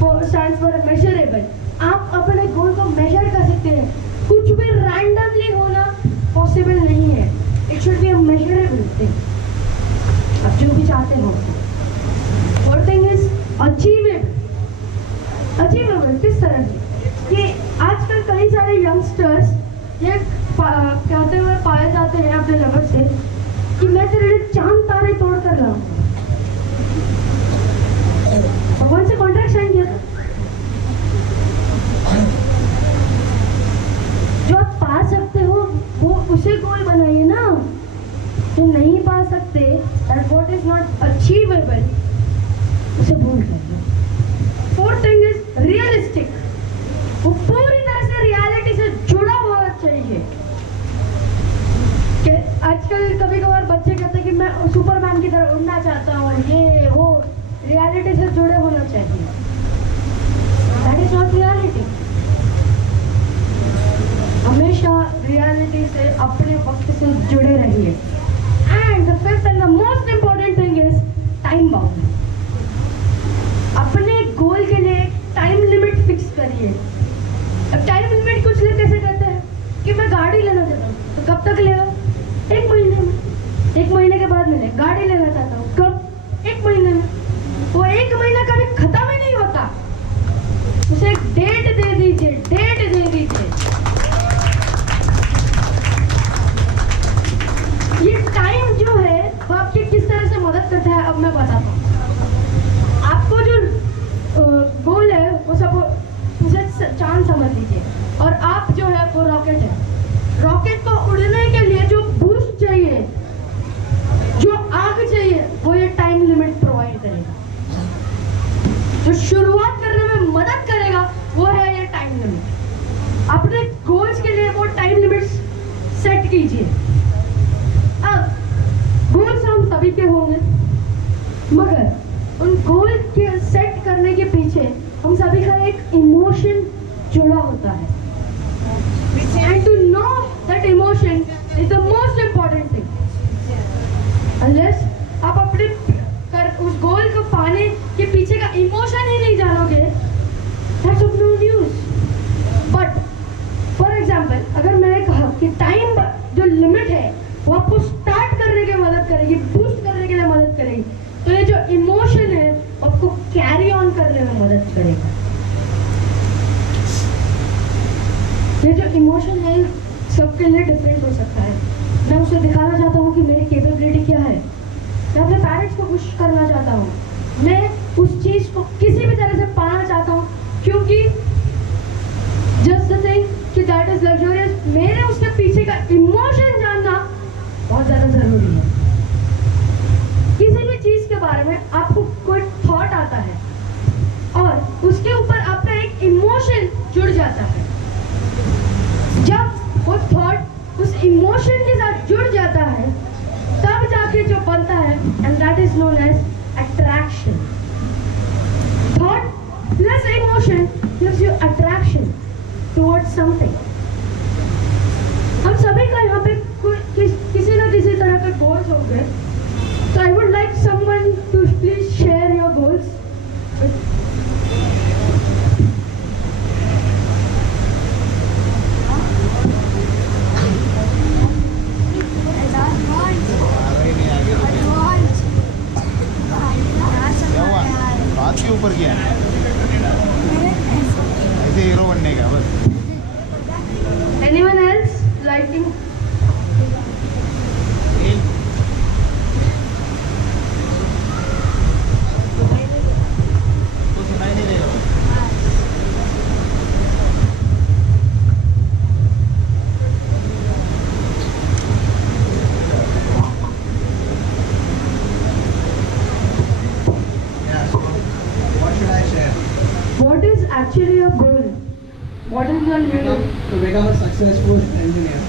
for stands for measurable. आप अपने गोल को मेजर कर सकते हैं, कुछ भी रैंडमली होना पॉसिबल नहीं है। It should be a measurable thing, आप जो भी चाहते हो। Fourth thing is achievable. Achievable किस तरह से कि आजकल कई सारे यंगस्टर्स ये कहते हुए पाए जाते हैं अपने लवर से कि मैं तेरे लिए चांद तारे तोड़ कर लाऊंगा। भगवान से कॉन्ट्रैक्ट साइन किया था। जो आप पा सकते हो वो उसे गोल बनाइए ना, जो नहीं पा सकते that what is not achievable उसे भूल जाइए। Fourth thing is realistic. वो पूरी तरह से रियलिटी से जुड़ा हुआ चाहिए। कि आजकल कभी कभार बच्चे कहते हैं कि मैं सुपरमैन की तरह उड़ना चाहता हूँ, ये वो, रियलिटी से जुड़े होना चाहिए। That is not reality. हमेशा रियलिटी से अपने वक्त से जुड़े रहिए। And the fifth and the most important thing is time bound. अपने गोल के लिए टाइम लिमिट फिक्स करिए। अब टाइम लिमिट कुछ लोग कैसे कहते हैं कि मैं गाड़ी लेना चाहता हूँ, तो कब तक लेगा? 1 महीने में। 1 महीने के बाद मिले। गाड़ी लेना चाहता हूँ, कब? 1 महीने में। वो 1 महीना कभी खत्म ही नहीं होता। उसे एक डेट दे दीजिए, डेट दे दीजिए। ये टाइम जो है वो आपकी किस तरह से मदद करता है अब मैं बताता हूँ। आपको जो गोल है वो सब उसे चांद समझ लीजिए और आप जो है वो रॉकेट है। रॉकेट को उड़ने के लिए जो बूस्ट चाहिए, जो आग चाहिए, वो ये टाइम लिमिट प्रोवाइड करेगा। जो शुरुआत करने में मदद करेगा वो है ये टाइम लिमिट। अपने गोल्स के लिए वो टाइम लिमिट्स सेट कीजिए। अब गोल्स हम सभी के होंगे, मगर उन गोल के सेट करने के पीछे हम सभी का एक इमोशन जुड़ा होता है। And to know that emotion is the most important thing. Unless आप अपने उस गोल को में मदद करेगा। ये जो इमोशन है सबके लिए डिफरेंट हो सकता है। मैं उसे दिखाना चाहता हूँ कि मेरी कैपेबिलिटी क्या है। मैं अपने पेरेंट्स को खुश करना चाहता हूँ। मैं उस चीज़ को किसी भी तरह से पाना चाहता हूँ, क्योंकि जस्ट द थिंग कि दैट इज लग्जरियस, मेरे उसके पीछे का इमोशन जानना बहुत ज़्यादा ज़रूरी है। किसी भी चीज़ के बारे में आपको कोई थॉट आता है और उसके ऊपर आपका एक इमोशन जुड़ जाता है। जब वो थॉट उस इमोशन के साथ जुड़ जाता है तब जाके जो बनता है, and that is known as attraction. Thought plus emotion gives you attraction towards something. हम सभी का यहाँ पे किसी ना किसी तरह के गोल्स होंगे, तो I would like someone to please share your goals. हाथ के ऊपर किया ऐसे हीरो बनने का बस। Anyone else liking? तो सुनाई नहीं देगा। What should I share? What is actually your goal? What is your goal? To become a successful engineer.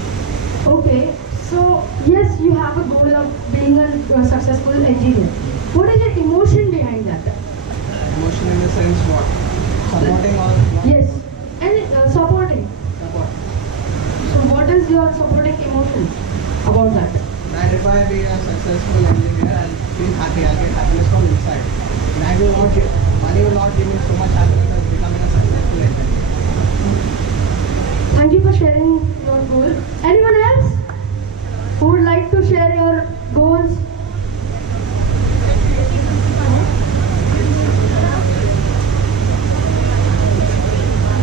Okay, so yes, you have a goal of being a successful engineer. What is your emotion behind that? Emotion in the sense what? Supporting all. Yes, and supporting. Support. So what is your supporting emotion about that? And if I be a successful engineer, I'll feel happy. I'll get happiness from inside. And I will not give, money will not give me so much happiness as becoming a successful engineer. Thank you for sharing your goal. Anyone else who would like to share your goals?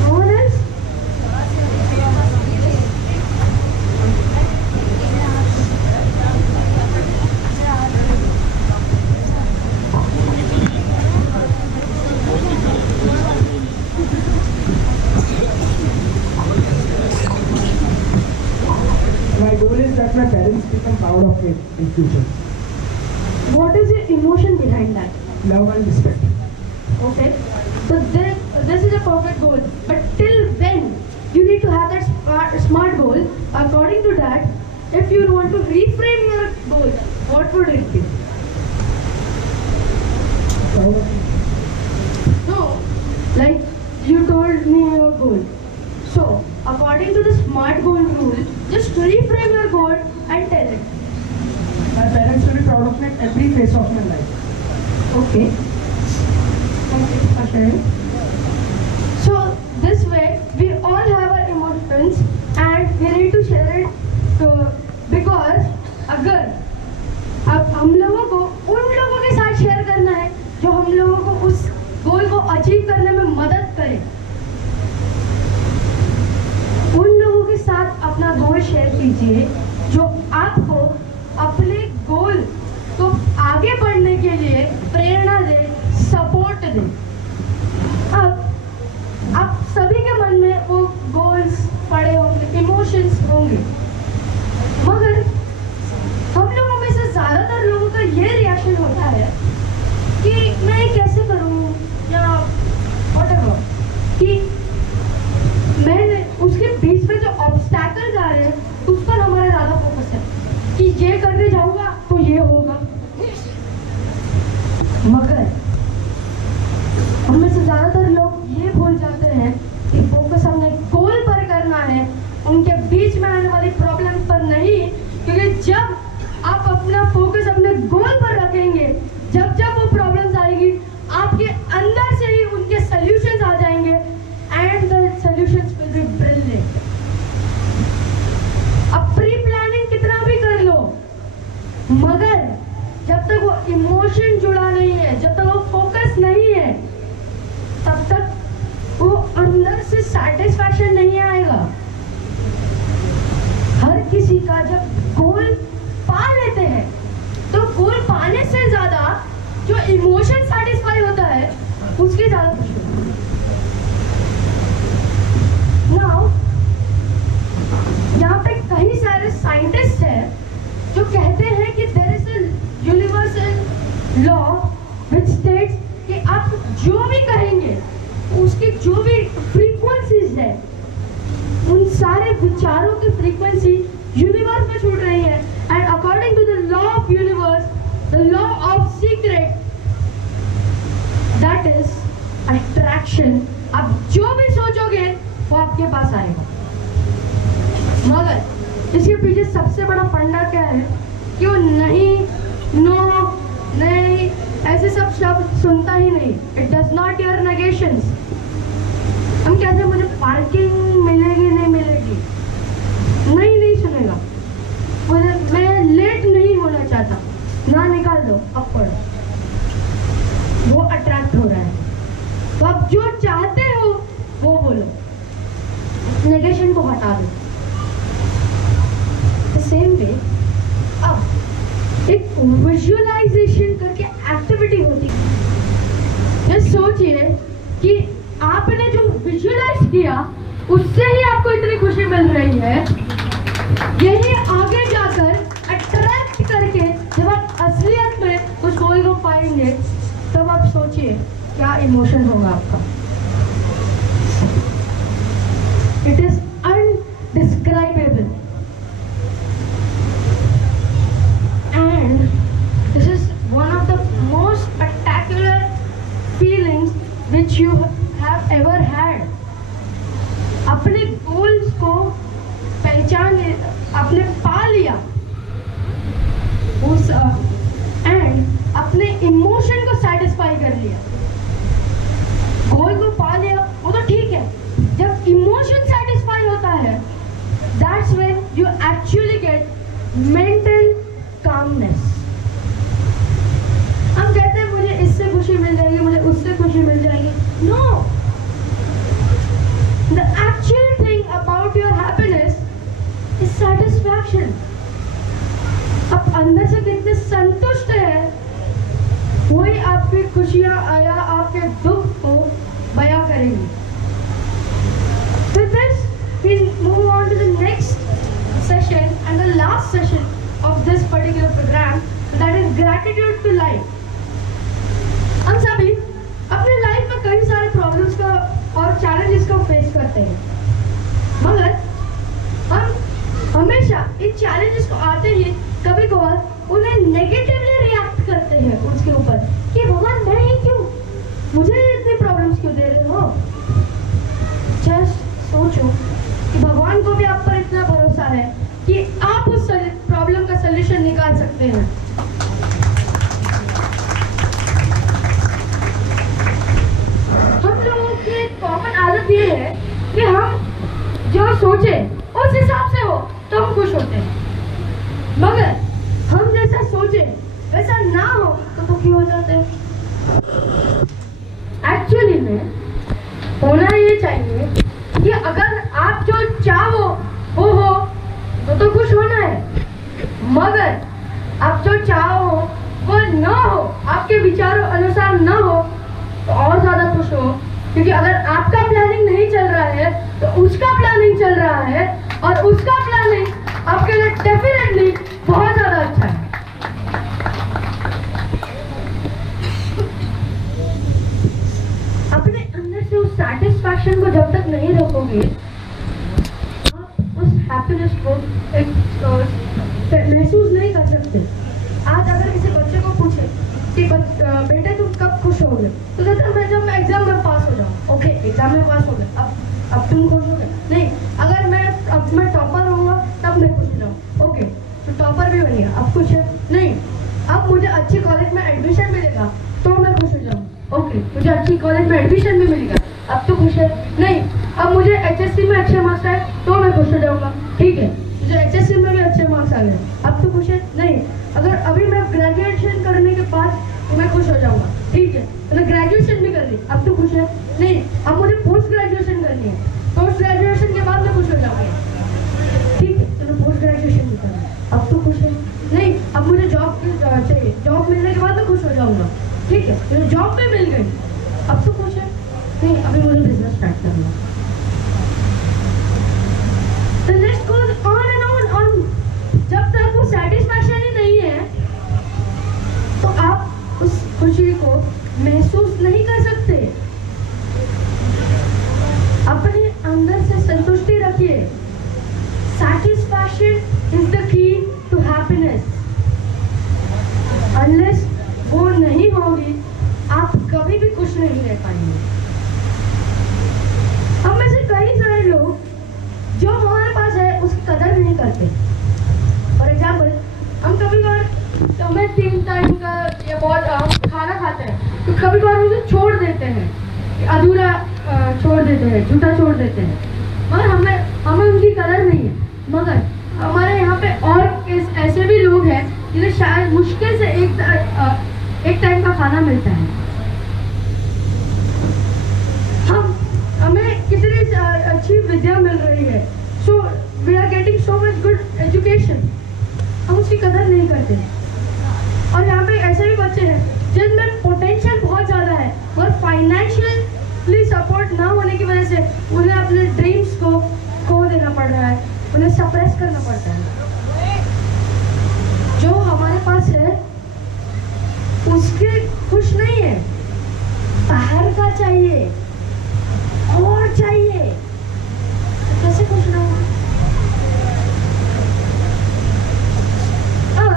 No one else? My goal is that my parents become proud of me in future. What is your emotion behind that? Love and respect. Okay, so this is a perfect goal. But till when you need to have that smart goal. According to that, if you want to reframe your goal, what would it be? Proud of me. No, like you told me your goal. So according to the smart goal rule, just reframe your goal and tell it. My parents will be proud of me at every phase of my life. Okay. Thank you for sharing. So this way, we all have our emotions and we need to share it because अगर अब हम लोगों को उन लोगों के साथ शेयर करना है जो हम लोगों को उस गोल को अचीव करने में मदद करें, उन लोगों के साथ अपना गोल शेयर कीजिए जो आपको अपने गोल को आगे बढ़ने के लिए प्रेरणा दे, सपोर्ट दे। अब आप सभी के मन में वो गोल्स पड़े होंगे, इमोशंस होंगे, मगर हम लोगों में से ज़्यादातर लोगों का ये रिएक्शन होता है कि मैं कैसे करूँ या व्हाटएवर, कि मैंने उसके बीच में जो ऑब्स्टैकल्स आ रहे हैं उस पर हमारा ज़्यादा फोकस है कि ये करने जाऊँगा तो ये होगा, मगर उनमें से ज़्यादातर लोग ये भूल जाते हैं कि फोकस हमने गोल पर करना है, उनके बीच में आने वाली प्रॉब्लम पर नहीं। क्योंकि जब आप अपना फोकस अपने गोल पर रखेंगे, जब जब वो प्रॉब्लम्स आएगी आपके अंदर से ही उनके सॉल्यूशंस आ जाएंगे and the solutions will be brilliant. अब प्री प्लानिंग कितना भी कर लो, मगर जब तक वो इमोशन जुड़ा नहीं है, जब तक वो इमोशन सेटिस्फाई होता है उसकी ज्यादा खुशी होती है। नाउ यहाँ पे कई सारे साइंटिस्ट हैं जो कहते हैं कि there is a universal law which states कि आप जो भी कहेंगे उसकी जो भी फ्रीक्वेंसीज है उन सारे विचारों की फ्रीक्वेंसी यूनिवर्स में छूट रही है। And according to the law of universe, the law of secret, that is attraction. आप जो भी सोचोगे वो आपके पास आएगा। मगर इसके पीछे सबसे बड़ा फंडा क्या है कि वो नहीं, नो, नहीं, ऐसे सब शब्द सुनता ही नहीं। It does not your negations. हम कहते हैं मुझे पार्किंग मिलेगी, नहीं मिलेगी, नहीं सुनेगा। मुझे मैं लेट नहीं होना चाहता, ना निकाल दो, अब पढ़ो। वो अट्रैक्ट हो रहा है। तो आप जो चाहते हो वो बोलो, नेगेशन को हटा दो। द सेम वे अब एक विजुअलाइजेशन करके एक्टिविटी होती है। ये सोचिए कि आपने जो विजुअलाइज किया उससे ही आपको इतनी खुशी मिल रही है। यही आगे जाकर अट्रैक्ट करके जब आप असलियत में उस गोल को पाएंगे तब आप सोचिए क्या इमोशन होगा आपका। It is indescribable and this is one of the most spectacular feelings which you have ever had. अपने गोल्स को पहचान, आपने पा लिया उस एंड अपने इमोशन को सेटिस्फाई कर लिया। गोल को पा लिया वो तो ठीक है, जब इमोशन सेटिस्फाई होता है that's when you actually get mental calmness. हम कहते हैं मुझे इससे खुशी मिल जाएगी, मुझे उससे खुशी मिल जाएगी। No, the actual thing about your happiness is satisfaction. आप अंदर से कितने संतुष्ट हैं वही आपकी खुशियां या आपके दुख को बयां करेंगी। With this, we move on to the next session and the last session of this particular program, that is gratitude to life. हम सभी अपने लाइफ में कई सारे प्रॉब्लम्स का और चैलेंजेस को फेस करते हैं, मगर हम हमेशा इन चैलेंजेस को आते ही कभी कभार उन्हें नेगेटिवली रिएक्ट करते हैं उसके ऊपर कि भगवान मैं ही क्यों, मुझे इतनी प्रॉब्लम्स क्यों दे रहे हो। जस्ट सोचो कि भगवान को भी आप पर इतना भरोसा है कि आप उस प्रॉब्लम का सलूशन निकाल सकते हैं। हम लोगों की कॉमन आदत ये है कि हम जो सोचे उस हिसाब से हो तो हम खुश होते हैं, मगर हम जैसा सोचे वैसा ना हो तो दुखी हो जाते हैं। एक्चुअली में होना ये चाहिए कि अगर आप जो चाहो वो हो तो खुश होना है, मगर आप जो चाहो वो ना हो, आपके विचारों अनुसार ना हो तो और ज्यादा खुश हो। क्योंकि अगर आपका प्लानिंग नहीं चल रहा है तो उसका प्लानिंग चल रहा है और उसका प्लानिंग आपके लिए डेफिनेटली बहुत ज्यादा अच्छा है। अपने अंदर से उस सेटिस्फैक्शन को जब तक नहीं रखोगे आप उस हैप्पीनेस को महसूस नहीं कर सकते। आज अगर किसी बच्चे को पूछे कि बेटे तुम कब खुश होगे तो कहते मैं जब मैं एग्जाम में पास हो जाऊँ। ओके, एग्जाम में पास हो गए, अब तुम खुश हो गए? नहीं, अगर मैं टॉपर होऊंगा तब मैं खुश हो जाऊँ। ओके, तो टॉपर भी बन गया, अब खुश है? नहीं, अब मुझे अच्छी कॉलेज में एडमिशन मिलेगा तो मैं खुश हो जाऊँ। ओके, मुझे अच्छी कॉलेज में एडमिशन भी मिलेगा, अब तो खुश है? नहीं, अब मुझे HSC में अच्छे मार्क्स आए तो मैं खुश हो जाऊँगा। ठीक है, मुझे HSC में भी अच्छे मार्क्स आ गए, अब तो खुश है? नहीं, अगर अभी मैं ग्रेजुएशन करने के बाद तो मैं खुश हो जाऊंगा। ठीक है, मैंने ग्रेजुएशन भी कर ली, अब तो खुश है? नहीं, अब मुझे पोस्ट ग्रेजुएशन करनी है, पोस्ट ग्रेजुएशन के बाद मैं खुश हो जाऊंगा। ठीक है, मैंने पोस्ट ग्रेजुएशन भी कर ली, अब तो खुश है? नहीं, अब मुझे जॉब चाहिए, जॉब मिलने के बाद मैं खुश हो जाऊंगा। ठीक ठीक है, तो जॉब भी मिल गई, अब तो पूछे नहीं अभी मुझे बिजनेस स्टार्ट करना है। The list goes on and on on. जब तक वो सेटिस्फैक्शन ही नहीं है तो आप उस खुशी को महसूस नहीं कर सकते। अपने अंदर से संतुष्टि रखिए। Satisfaction is the key to happiness. Unless वो नहीं होगी आप कभी भी खुश नहीं रह पाएंगे। हम में से कई सारे लोग जो हमारे पास है उसकी कदर नहीं करते। फॉर एग्जाम्पल हम कभी बार हमें 3 टाइम का या बहुत खाना खाते हैं तो कभी बार उसे छोड़ देते हैं, अधूरा छोड़ देते हैं, झूठा छोड़ देते हैं, मगर हमें उनकी कदर नहीं है। मगर हमारे यहाँ पे और ऐसे भी लोग हैं जिन्हें शायद मुश्किल से एक टाइम का खाना मिलता है। हमें कितनी अच्छी विद्या मिल रही है, so we are getting so much good education, हम उसकी कदर नहीं करते। और यहाँ पे ऐसे भी बच्चे हैं जिनमें पोटेंशियल बहुत ज़्यादा है और फाइनेंशियली सपोर्ट ना होने की वजह से उन्हें अपने ड्रीम्स को खो देना पड़ रहा है, उन्हें सप्रेस करना पड़ता है। जो हमारे पास है उसके खुश नहीं है, बाहर का चाहिए और चाहिए, तो कैसे खुश रहूं? अब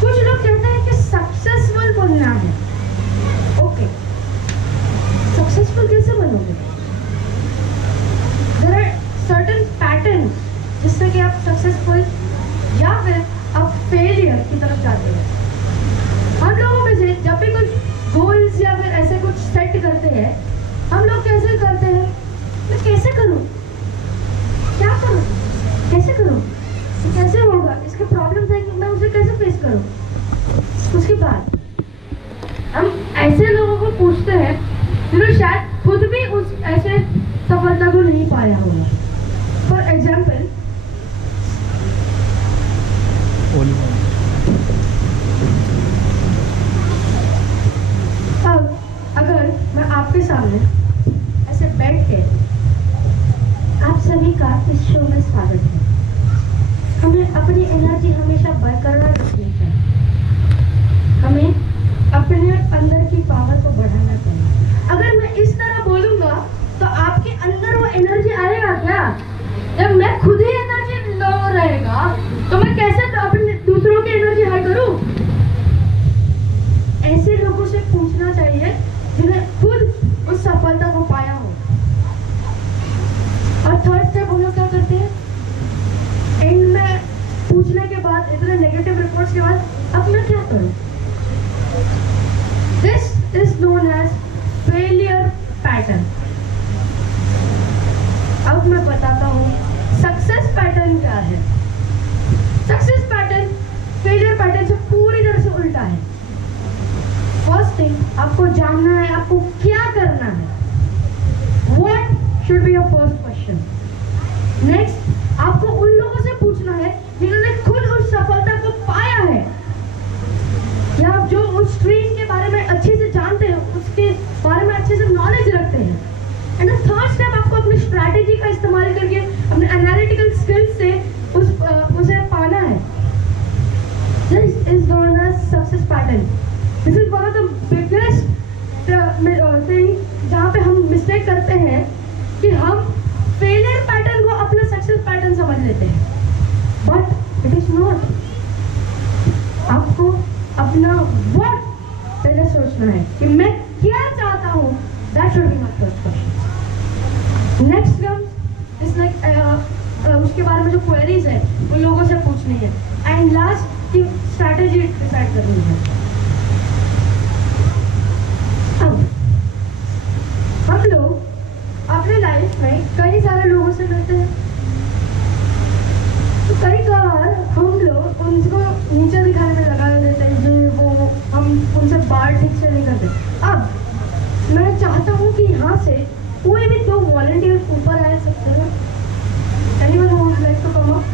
कुछ लोग कहते हैं कि सक्सेसफुल बनना है। ओके, सक्सेसफुल कैसे बनोगे? देयर आर सर्टेन पैटर्न्स जिससे कि आप सक्सेसफुल या फिर आप फेलियर की तरफ जाते हैं। हम लोगों में से जब भी कुछ गोल्स या फिर ऐसे कुछ सेट करते हैं हम लोग कैसे करते हैं, मैं कैसे करूं, क्या करूं, कैसे करूं, ये कैसे होगा, इसके प्रॉब्लम्स हैं कि मैं उसे कैसे फेस करूं। उसके बाद हम ऐसे लोगों को पूछते हैं जिन्होंने शायद खुद भी उस ऐसे सफलता को नहीं पाया होगा। फॉर एग्जाम्पल अब अगर मैं आपके सामने ऐसे बैठ के, आप सभी का इस शो में स्वागत है। हमें अपनी एनर्जी हमेशा बरकरार रखनी चाहिए, हमें अपने अंदर की पावर को बढ़ाना चाहिए। अगर मैं इस तरह बोलूंगा तो आपके अंदर वो एनर्जी आएगा क्या? जब मैं खुद ही एनर्जी लो रहेगा तो मैं कैसे तो अपने दूसरों की एनर्जी हाई करूं? ऐसे लोगों से पूछना चाहिए जिन्हें खुद उस सफलता को पाया हो। और थर्ड स्टेप हम लोग क्या करते हैं, एंड में पूछने के बाद, इतने नेगेटिव रिपोर्ट्स के बाद, अब मैं क्या करूं? This is known as failure pattern. अब मैं बताता हूँ सक्सेस पैटर्न क्या है। सक्सेस पैटर्न फेलियर पैटर्न से पूरी तरह से उल्टा है। फर्स्ट थिंग आपको जानना है आपको क्या करना है। What should be your first question? Next आपको उन लोगों से पूछना है जिन्होंने खुद उस सफलता को पाया है या जो उस स्ट्रीम के बारे में अच्छे से जानते हैं, उसके बारे में अच्छे से नॉलेज रखते हैं। एंड थर्ड स्टेप आपको अपनी स्ट्रैटेजी का इस्तेमाल करके अपने एनालिटिकल स्किल्स से उसे पाना है। This is known as success pattern. This is one of the biggest thing जहाँ पे हम मिस्टेक करते हैं कि हम फेलियर पैटर्न को अपना सक्सेस पैटर्न समझ लेते हैं, बट इट इज नॉट। आपको अपना व्हाट पहले सोचना है कि मैं क्या चाहता हूँ। That should be my first question. Next comes is like उसके बारे में जो क्वेरीज है उन लोगों से पूछनी है। एंड लास्ट की स्ट्रैटेजी डिसाइड करनी है। अब हम लोग अपने लाइफ में कई सारे लोगों से मिलते हैं, तो कई बार हम लोग उनको नीचे दिखाने में लगा देते हैं, जो वो हम उनसे बात ठीक से नहीं करते। अब मैं चाहता हूँ कि यहाँ से कोई भी 2 वॉलंटियर ऊपर आ सकते हैं। Anyone who would like to come up?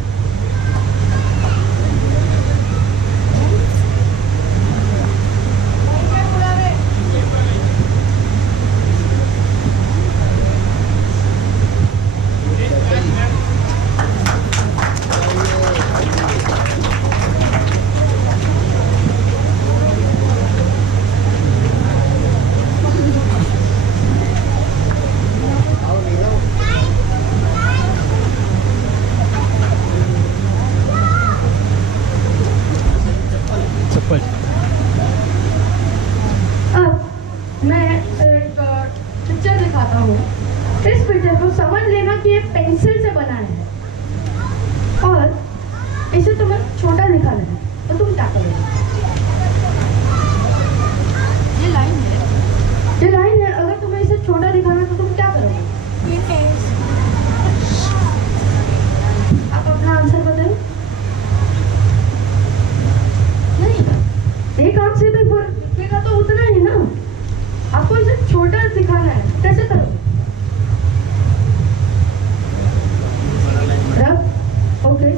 रहा हूँ, इस पिक्चर को समझ लेना कि ये पेंसिल से बना है और इसे तुम्हें छोटा दिखाना है, तो तुम क्या करोगे? ये लाइन है, अगर तुम्हें इसे छोटा दिखाना है तो तुम क्या करोगे? आप अपना आंसर बताओ। नहीं, एक आंख से भी दिखेगा तो उतना ही ना, आपको इसे छोटा दिखाना है, कैसे करोगे? रब, okay,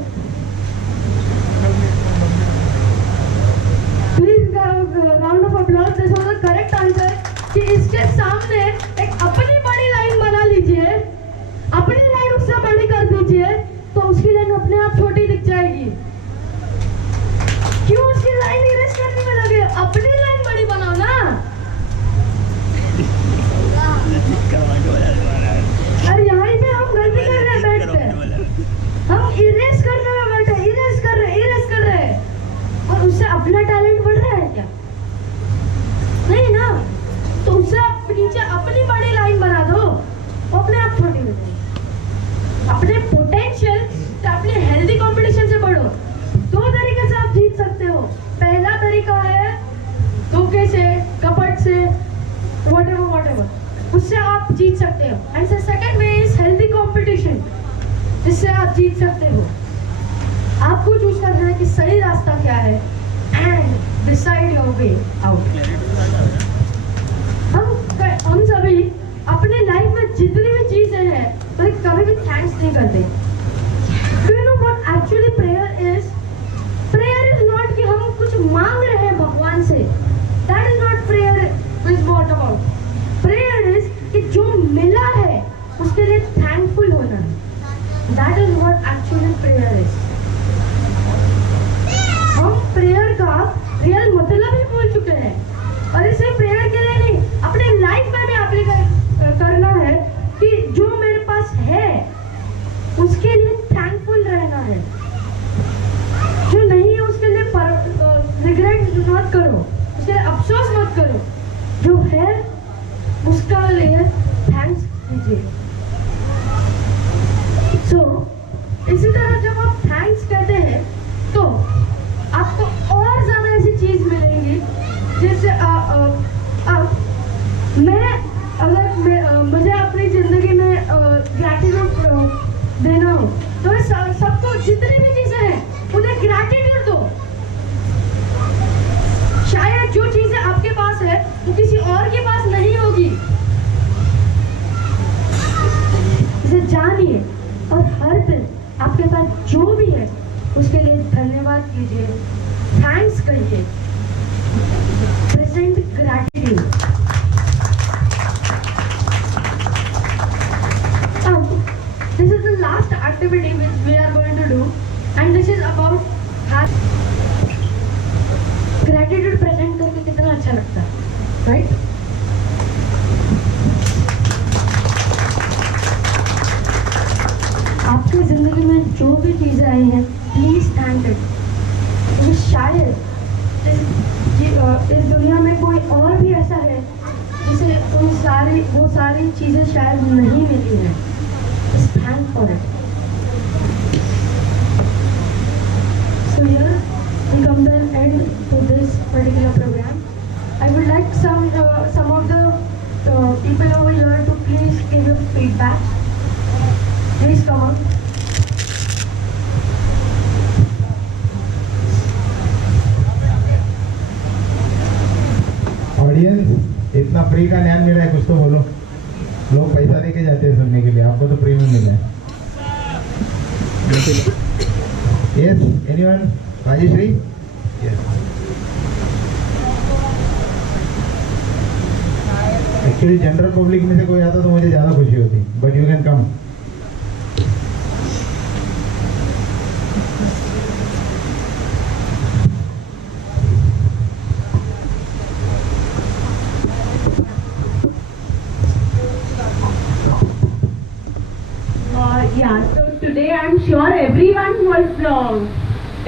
please round of applause, this was the correct answer कि इसके सामने एक अपनी बड़ी लाइन बना लीजिए, अपनी लाइन उससे बड़ी कर दीजिए, तो उसकी लाइन अपने आप छोटी दिख जाएगी। क्यों उसकी लाइन इरेज करने में लगे? अपनी लाइन बड़ी बनाओ ना। और यहाँ पे हम गलती कर रहे हैं, बैठते हम इरेज करने में बैठे, इरेज कर रहे हैं, और उससे अपना टैलेंट बढ़ रहा है क्या? नहीं ना, तो उससे आप नीचे अपनी बड़ी लाइन बना दो, वो अपने आप छोटी हो जाएगी। अपने पोटेंशियल से, अपने हेल्दी कंपटीशन से बढ़ो। दो तरीके से आप जीत सकते हो। पहला तरीका है धोखे से, कपट से, whatever, उससे आप जीत सकते हो। And second way is healthy competition, जिससे आप जीत सकते हो। आपको चूज करना है कि सही रास्ता क्या है and decide your way out. हम सभी अपने लाइफ में जितनी भी चीजें हैं, तो कभी भी थैंक्स नहीं करते। Do you know what actually prayer is? Prayer is not कि हम कुछ मांग रहे हैं भगवान से। That is not prayer is what about? Prayer is कि जो मिला है उसके लिए thankful होना है। That is what actually prayer is. हम प्रेयर का रियल मतलब ही भूल चुके हैं, और इसे प्रेयर के लिए नहीं, अपने लाइफ में भी एप्लीकेट करना है कि जो मेरे पास है उसके लिए थैंकफुल रहना है। जो नहीं है उसके लिए रिग्रेट मत करो, उसके लिए अफसोस मत करो। जो है उसका लिए थैंक्स कीजिए। सो इसी तरह जब आप थैंक्स कहते हैं तो आपको और ज्यादा ऐसी चीज मिलेंगी, जैसे मुझे अपनी जिंदगी में ग्रैटिट्यूड देना हो, तो सबको जितनी भी चीजें हैं उन्हें ग्रैटिट्यूड दो। शायद जो चीजें आपके पास है वो किसी और के पास नहीं होगी। इसे जानिए और हर दिन आपके पास जो भी है उसके लिए धन्यवाद कीजिए, थैंक्स कहिए, present gratitude. This is the last activity which we are going to do, and this is about gratitude present करके कितना अच्छा लगता है, right? आपकी जिंदगी में जो भी चीजें आई हैं, प्लीज थैंक इट। क्योंकि शायद इस दुनिया में कोई और भी ऐसा है जिसे वो सारी चीजें शायद नहीं मिली हैं। Just thank for it. So here we come to an end to this particular program. I would like some of the people over here to please give your feedback. Please come on. Audience, इतना फ्री का ज्ञान मिल रहा है, कुछ तो बोलो। लोग पैसा देके जाते हैं सुनने के लिए, आपको तो फ्री में मिला है। Yes, anyone? Rajeshri? Yes. Actually general public में से कोई आता तो मुझे ज़्यादा खुशी होती, but you can come. Yeah, so today I'm sure everyone was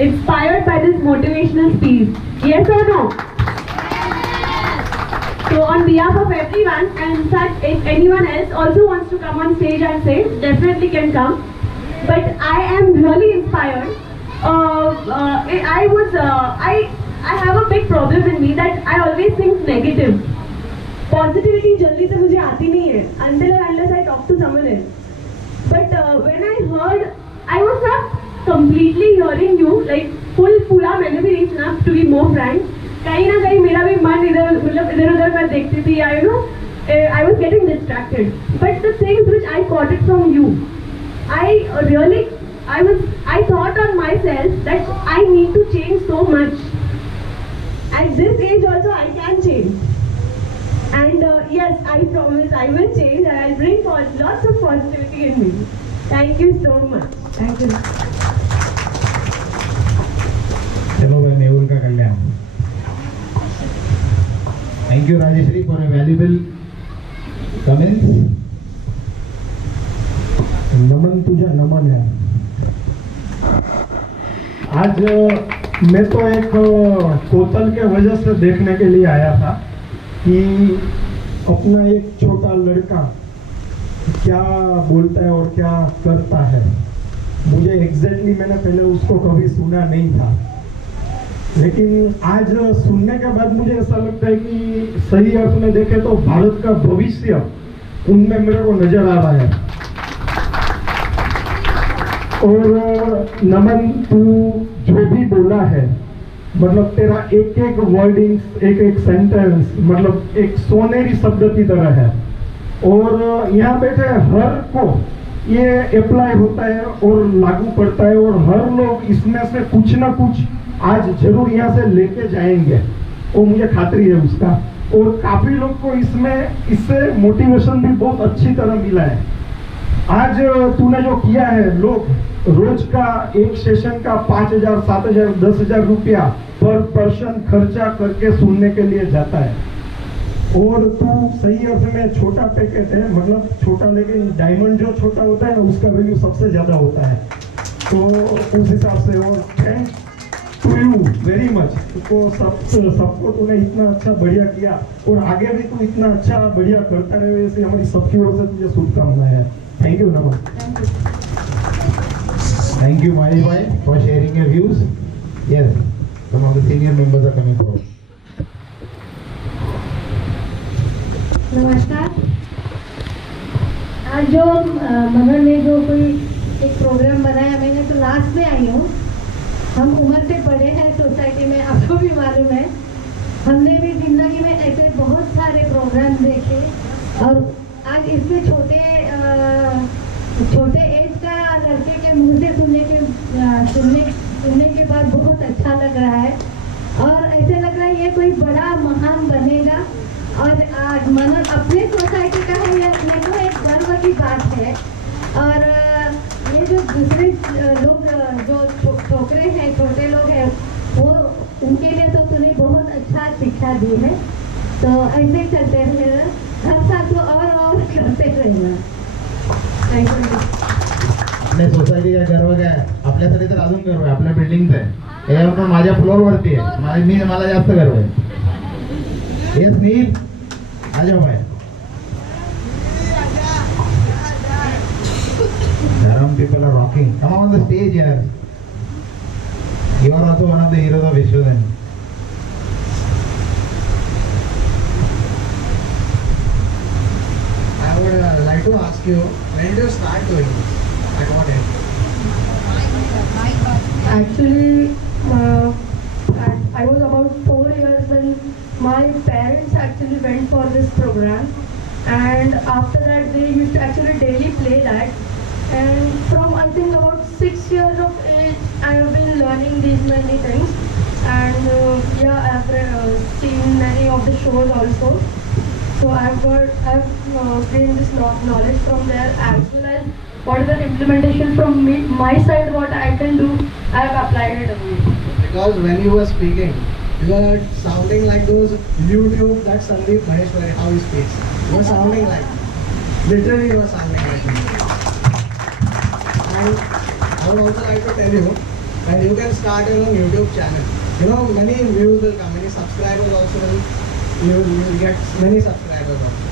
inspired by this motivational speech. Yes or no? So on behalf of everyone, and in fact if anyone else also wants to come on stage and say, definitely can come. But I am really inspired. I have a big problem in me that I always think negative. Positivity जल्दी से मुझे आती नहीं है until and unless I talk to someone else. But when I heard, I was not completely hearing you, like पूरा मैंने भी नहीं सुना, to be more frank. कहीं ना कहीं मेरा भी मन इधर उधर मैं देखती थी, I was getting distracted. But the things which I got it from you, I thought on myself that I need to change so much. At this age also I can change. And yes, I promise I will change and I'll bring lots of positivity in me. Thank you so much. Thank you. चलो भाई मेहुल का कल्याण. Thank you Rajeshri for a valuable comments. नमन तुझे नमन है. आज मैं तो एक कोतल के वजह से देखने के लिए आया था कि अपना एक छोटा लड़का क्या बोलता है और क्या करता है. मुझे एग्जैक्टली मैंने पहले उसको कभी सुना नहीं था, लेकिन आज सुनने के बाद मुझे ऐसा लगता है कि सही अर्थ में देखे तो भारत का भविष्य उनमें मेरे को नजर आ रहा है. और नमन, तू जो भी बोला है, मतलब तेरा एक एक वर्डिंग, एक एक सेंटेंस मतलब एक सोनेरी शब्द की तरह है. और यहाँ बैठे हर को ये अप्लाई होता है और लागू पड़ता है, और हर लोग इसमें से कुछ ना कुछ आज जरूर यहाँ से लेके जाएंगे, और मुझे खातरी है उसका. और काफी लोग को इससे मोटिवेशन भी बहुत अच्छी तरह मिला है. आज तूने जो किया है, लोग रोज का एक सेशन का 5,000, 7,000, 10,000 रुपया पर पर्सन खर्चा करके सुनने के लिए जाता है. और तू सही अर्थ में छोटा पैकेट है, मतलब छोटा, लेकिन डायमंड जो छोटा होता है ना उसका वैल्यू सबसे ज्यादा होता है. तो उस हिसाब से, और thanks to you very much. तो सबको तूने इतना अच्छा बढ़िया किया, और आगे भी तू इतना अच्छा बढ़िया करता रहे, ऐसे हमारी सबकी ओर से तुझे शुभकामनाएं हैं. Thank you Naman. Thank you Mahesh bhai for sharing your views. Yes, some of the senior members are coming forward. नमस्कार. आज जो मगर ने जो कोई एक प्रोग्राम बनाया, मैंने तो लास्ट में आई हूँ. हम उम्र से बड़े हैं सोसाइटी में, आपको भी मालूम है. हमने भी जिंदगी में ऐसे बहुत सारे प्रोग्राम देखे, और आज इसके छोटे एज का लड़के के मुंह से सुनने के बाद बहुत अच्छा लग रहा है. और ऐसे लग रहा है ये कोई बड़ा महान बनेगा. और मनन अपने सोसाइटी का है, ये अपने को एक गर्व की बात है. और ये जो दूसरे लोग जो छोकरे हैं, छोटे लोग हैं, वो उनके लिए तो तूने बहुत अच्छा शिक्षा दी है. तो ऐसे ही चलते रहेगा, हर साल तो और करते रहेगा. Thank you. आपल्या सोसायटीचा गर्व काय, आपल्यासाठी तर अजून गर्व आहे, आपल्या बिल्डिंगचा आहे. यावर पण माझ्या फ्लोअरवरती आहे, मला जास्त गर्व आहे. येस नील, आ जाओ भाई. Dharam people are rocking. Come on the stage here. You are also one of the heroes of Vishwadan. I would like to ask you, when did you start doing this? At what age? Actually, I was about 4 years when my parents actually went for this program, and after that they used to actually daily play that. And from I think about 6 years of age, I have been learning these many things. And yeah, I have seen many of the shows also. So I've gained this knowledge from there, as well as what is the implementation from my side, what I can do, I have applied it. Because when you were speaking, you were sounding like those YouTube that Sandeep Maheshwari, how he speaks. You were sounding like, literally you were sounding like him. And I would also like to tell you that you can start your own YouTube channel. Many views will come, many subscribers also will you will get many subscribers also.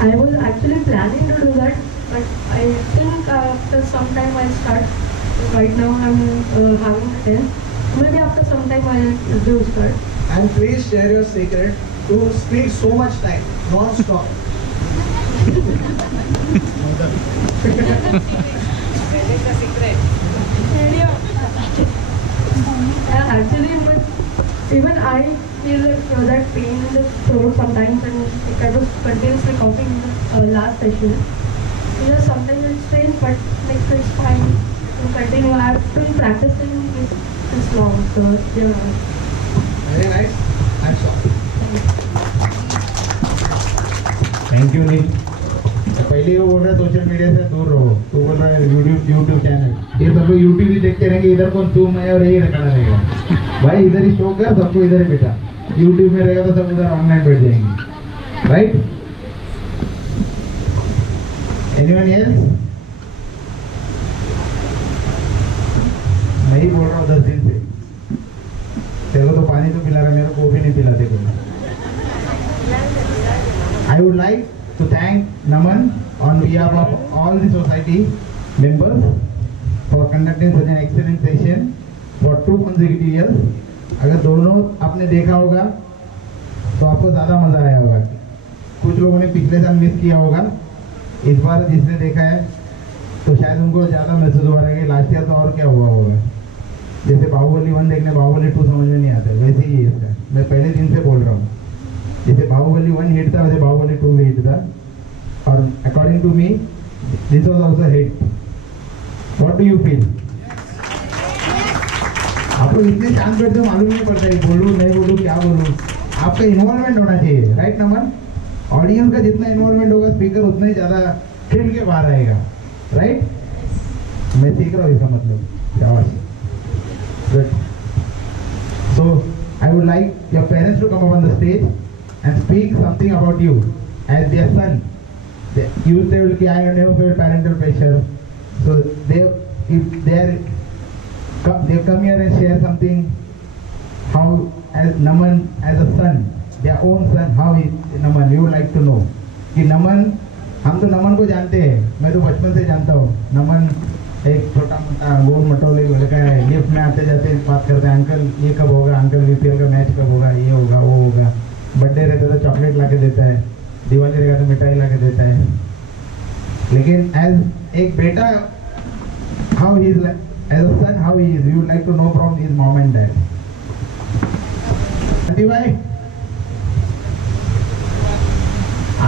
I was actually planning to do that, but I think after some time I'll start. Right now I'm having 10. Maybe after some time I'll do start. And please share your secret to speak so much time, non-stop. Yeah, actually, but even I feel that pain in the throat sometimes, and I was continuously coughing in the last session. Sometimes it's pain, but next it's fine. To continue, I've been practicing it this long, so yeah. Very nice. That's all. Thank you Neel. तो पहले वो बोल रहा है सोशल मीडिया से दूर रहो, तो बोल रहा है यूट्यूब चैनल, ये सब लोग यूट्यूब ही देखते रहेंगे, इधर कौन तुम है और यही खड़ा रहेगा भाई, इधर ही शो कर, सबको इधर ही बिठा, यूट्यूब में रहेगा तो सब उधर ऑनलाइन बैठ जाएंगे, राइट? Anyone else? मैं ही बोल रहा हूँ 10 दिन से, तेरे को तो पानी तो पिला रहा है, मेरे को भी नहीं पिलाते कोई। I would like to thank Naman on behalf of all the society members for conducting such an excellent session for 2 consecutive years. अगर दोनों आपने देखा होगा तो आपको ज़्यादा मज़ा आया होगा। कुछ लोगों ने पिछले साल मिस किया होगा, इस बार जिसने देखा है तो शायद उनको ज़्यादा महसूस हो रहा है कि लास्ट ईयर तो और क्या हुआ होगा। जैसे बाहुबली 1 देखने बाहुबली 2 समझ में नहीं आता, वैसे ही इसका मैं पहले दिन से बोल रहा हूँ, जैसे बाहुबली 1 हिट था वैसे बाहुबली 2 भी हिट था, और according to me this was also hit. What do you feel? आपको इतने शांत बैठते हो मालूम नहीं पड़ता है बोलूँ नहीं बोलूँ क्या बोलूँ, आपका इन्वॉल्वमेंट होना चाहिए, राइट नमन? ऑडियंस का जितना इन्वॉल्वमेंट होगा स्पीकर उतना ही ज़्यादा खिल के बाहर आएगा, राइट? मैं सीख रहा हूँ इसका मतलब, शाबाश, good. So I would like your parents to come up on the stage and speak something about you as their son. You say, I have never felt parental pressure. So if they come here and share something, how as Naman as a son, their own son, how is Naman? You would like to know. कि नमन, हम तो नमन को जानते हैं, मैं तो बचपन से जानता हूँ। नमन एक छोटा मोटा गोल मटोले लड़का है, लिफ्ट में आते जाते बात करते हैं, अंकल ये कब होगा, अंकल बीपीएल का मैच कब होगा, ये होगा वो होगा, बर्थडे रहता तो चॉकलेट ला के देता है, दिवाली रहेगा तो मिठाई ला के देता है। लेकिन एज एक बेटा, how he is, as a son how he is, you would like to know from his mom and dad. भाई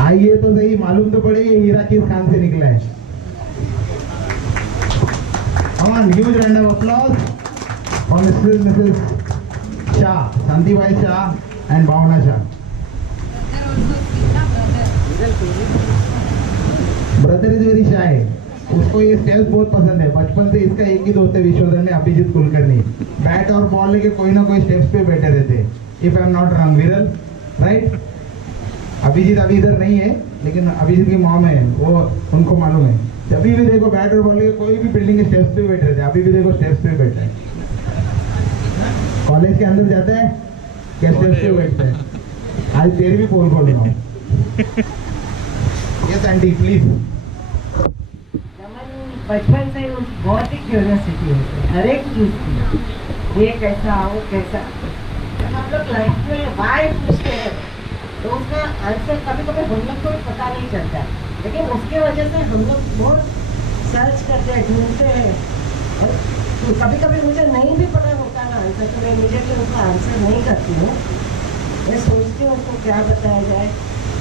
आइए तो सही, मालूम तो पड़े ये हीरा किस खान से निकला है। Come on, huge round of applause for Mrs. Shah, Santi Bhai Shah and Bhavna Shah. Brother is very shy. उसको ये स्टेप्स बहुत पसंद है, बचपन से इसका एक ही दोस्त है विश्वधर में, अभिजीत कुलकर्णी। बैट और बॉल लेके कोई ना कोई स्टेप्स पे बैठे रहते, if I am not wrong, विरल, राइट? अभिजीत अभी इधर नहीं है, लेकिन अभिजीत की मॉम है, वो उनको मालूम है, जब भी देखो बैट और बॉल के कोई भी बिल्डिंग के स्टेप्स पे बैठ रहे थे, अभी भी देखो स्टेप्स पे बैठा है। कॉलेज के अंदर जाता है क्या स्टेप्स पे बैठता है? आज तेरी भी पोल खोल रहा हूँ। Yes aunty please. बचपन से बहुत ही क्यूरियोसिटी है हर एक चीज की, ये कैसा वो कैसा, जब हम लोग लाइफ में वाई पूछते हैं तो उसका आंसर कभी कभी हम लोग को पता नहीं चलता, लेकिन उसके वजह से हम लोग बहुत सर्च करते हैं, ढूंढते हैं, और कभी कभी मुझे नहीं भी पता होता ना आंसर, तो मैं इमीडिएटली उसका आंसर नहीं करती हूँ, मैं सोचती हूँ उसको क्या बताया जाए,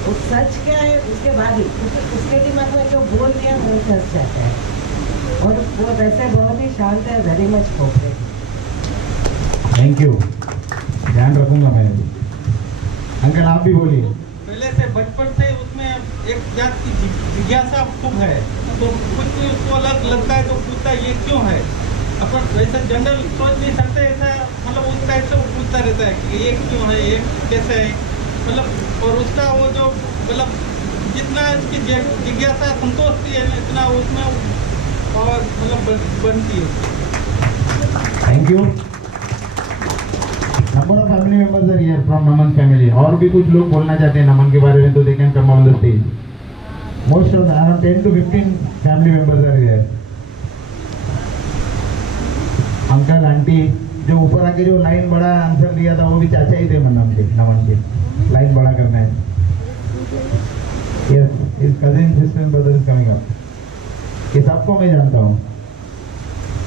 वो सच क्या है उसके बाद ही उसके दिमाग में जो बोल दिया वो सच जाता है, और वो वैसे बहुत ही शांत है, very much cooperative. Thank you, ध्यान रखूंगा मैं। अंकल आप भी बोलिए। पहले से बचपन से उसमें एक जात की जिज्ञासा खूब है, तो कुछ भी उसको अलग लगता है तो पूछता है ये क्यों है। अपन वैसे जनरल सोच नहीं सकते ऐसा, मतलब उस टाइप से वो पूछता रहता है कि ये क्यों है, ये कैसे है, मतलब और उसका वो जो मतलब जितना उसकी जिज्ञासा संतोषती है ना, इतना उसमें पावर मतलब बनती है। Thank you. Number of family members are here from Naman family. और भी कुछ लोग बोलना चाहते हैं नमन के बारे में, तो they can come on the stage. Most of around 10 to 15 family members are here. Uncle aunty, जो ऊपर आके जो लाइन बड़ा आंसर दिया था वो भी चाचा ही थे नमन के. लाइन बड़ा करना है. Yes, his cousin sister brother is coming up. ये सबको मैं जानता हूँ,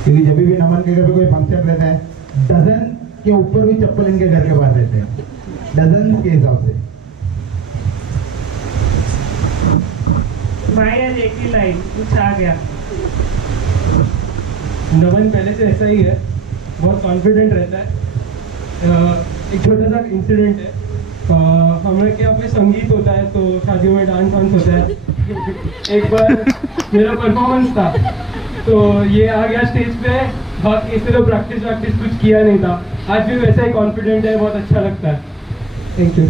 क्योंकि जब भी नमन के घर पे कोई फंक्शन रहता है, डजन के ऊपर भी चप्पल इनके घर के बाहर रहते हैं, डजन के हिसाब से. भाई आज एक ही लाइन कुछ आ गया. नमन पहले से ऐसा ही है, बहुत कॉन्फिडेंट रहता है. एक छोटा सा इंसिडेंट है. हमारे क्या पे संगीत होता है तो शादियों में डांस वांस होता है. एक बार मेरा परफॉर्मेंस था तो ये आ गया स्टेज पे, बाकी इससे तो प्रैक्टिस कुछ किया नहीं था. आज भी वैसा ही कॉन्फिडेंट है, बहुत अच्छा लगता है. Thank you.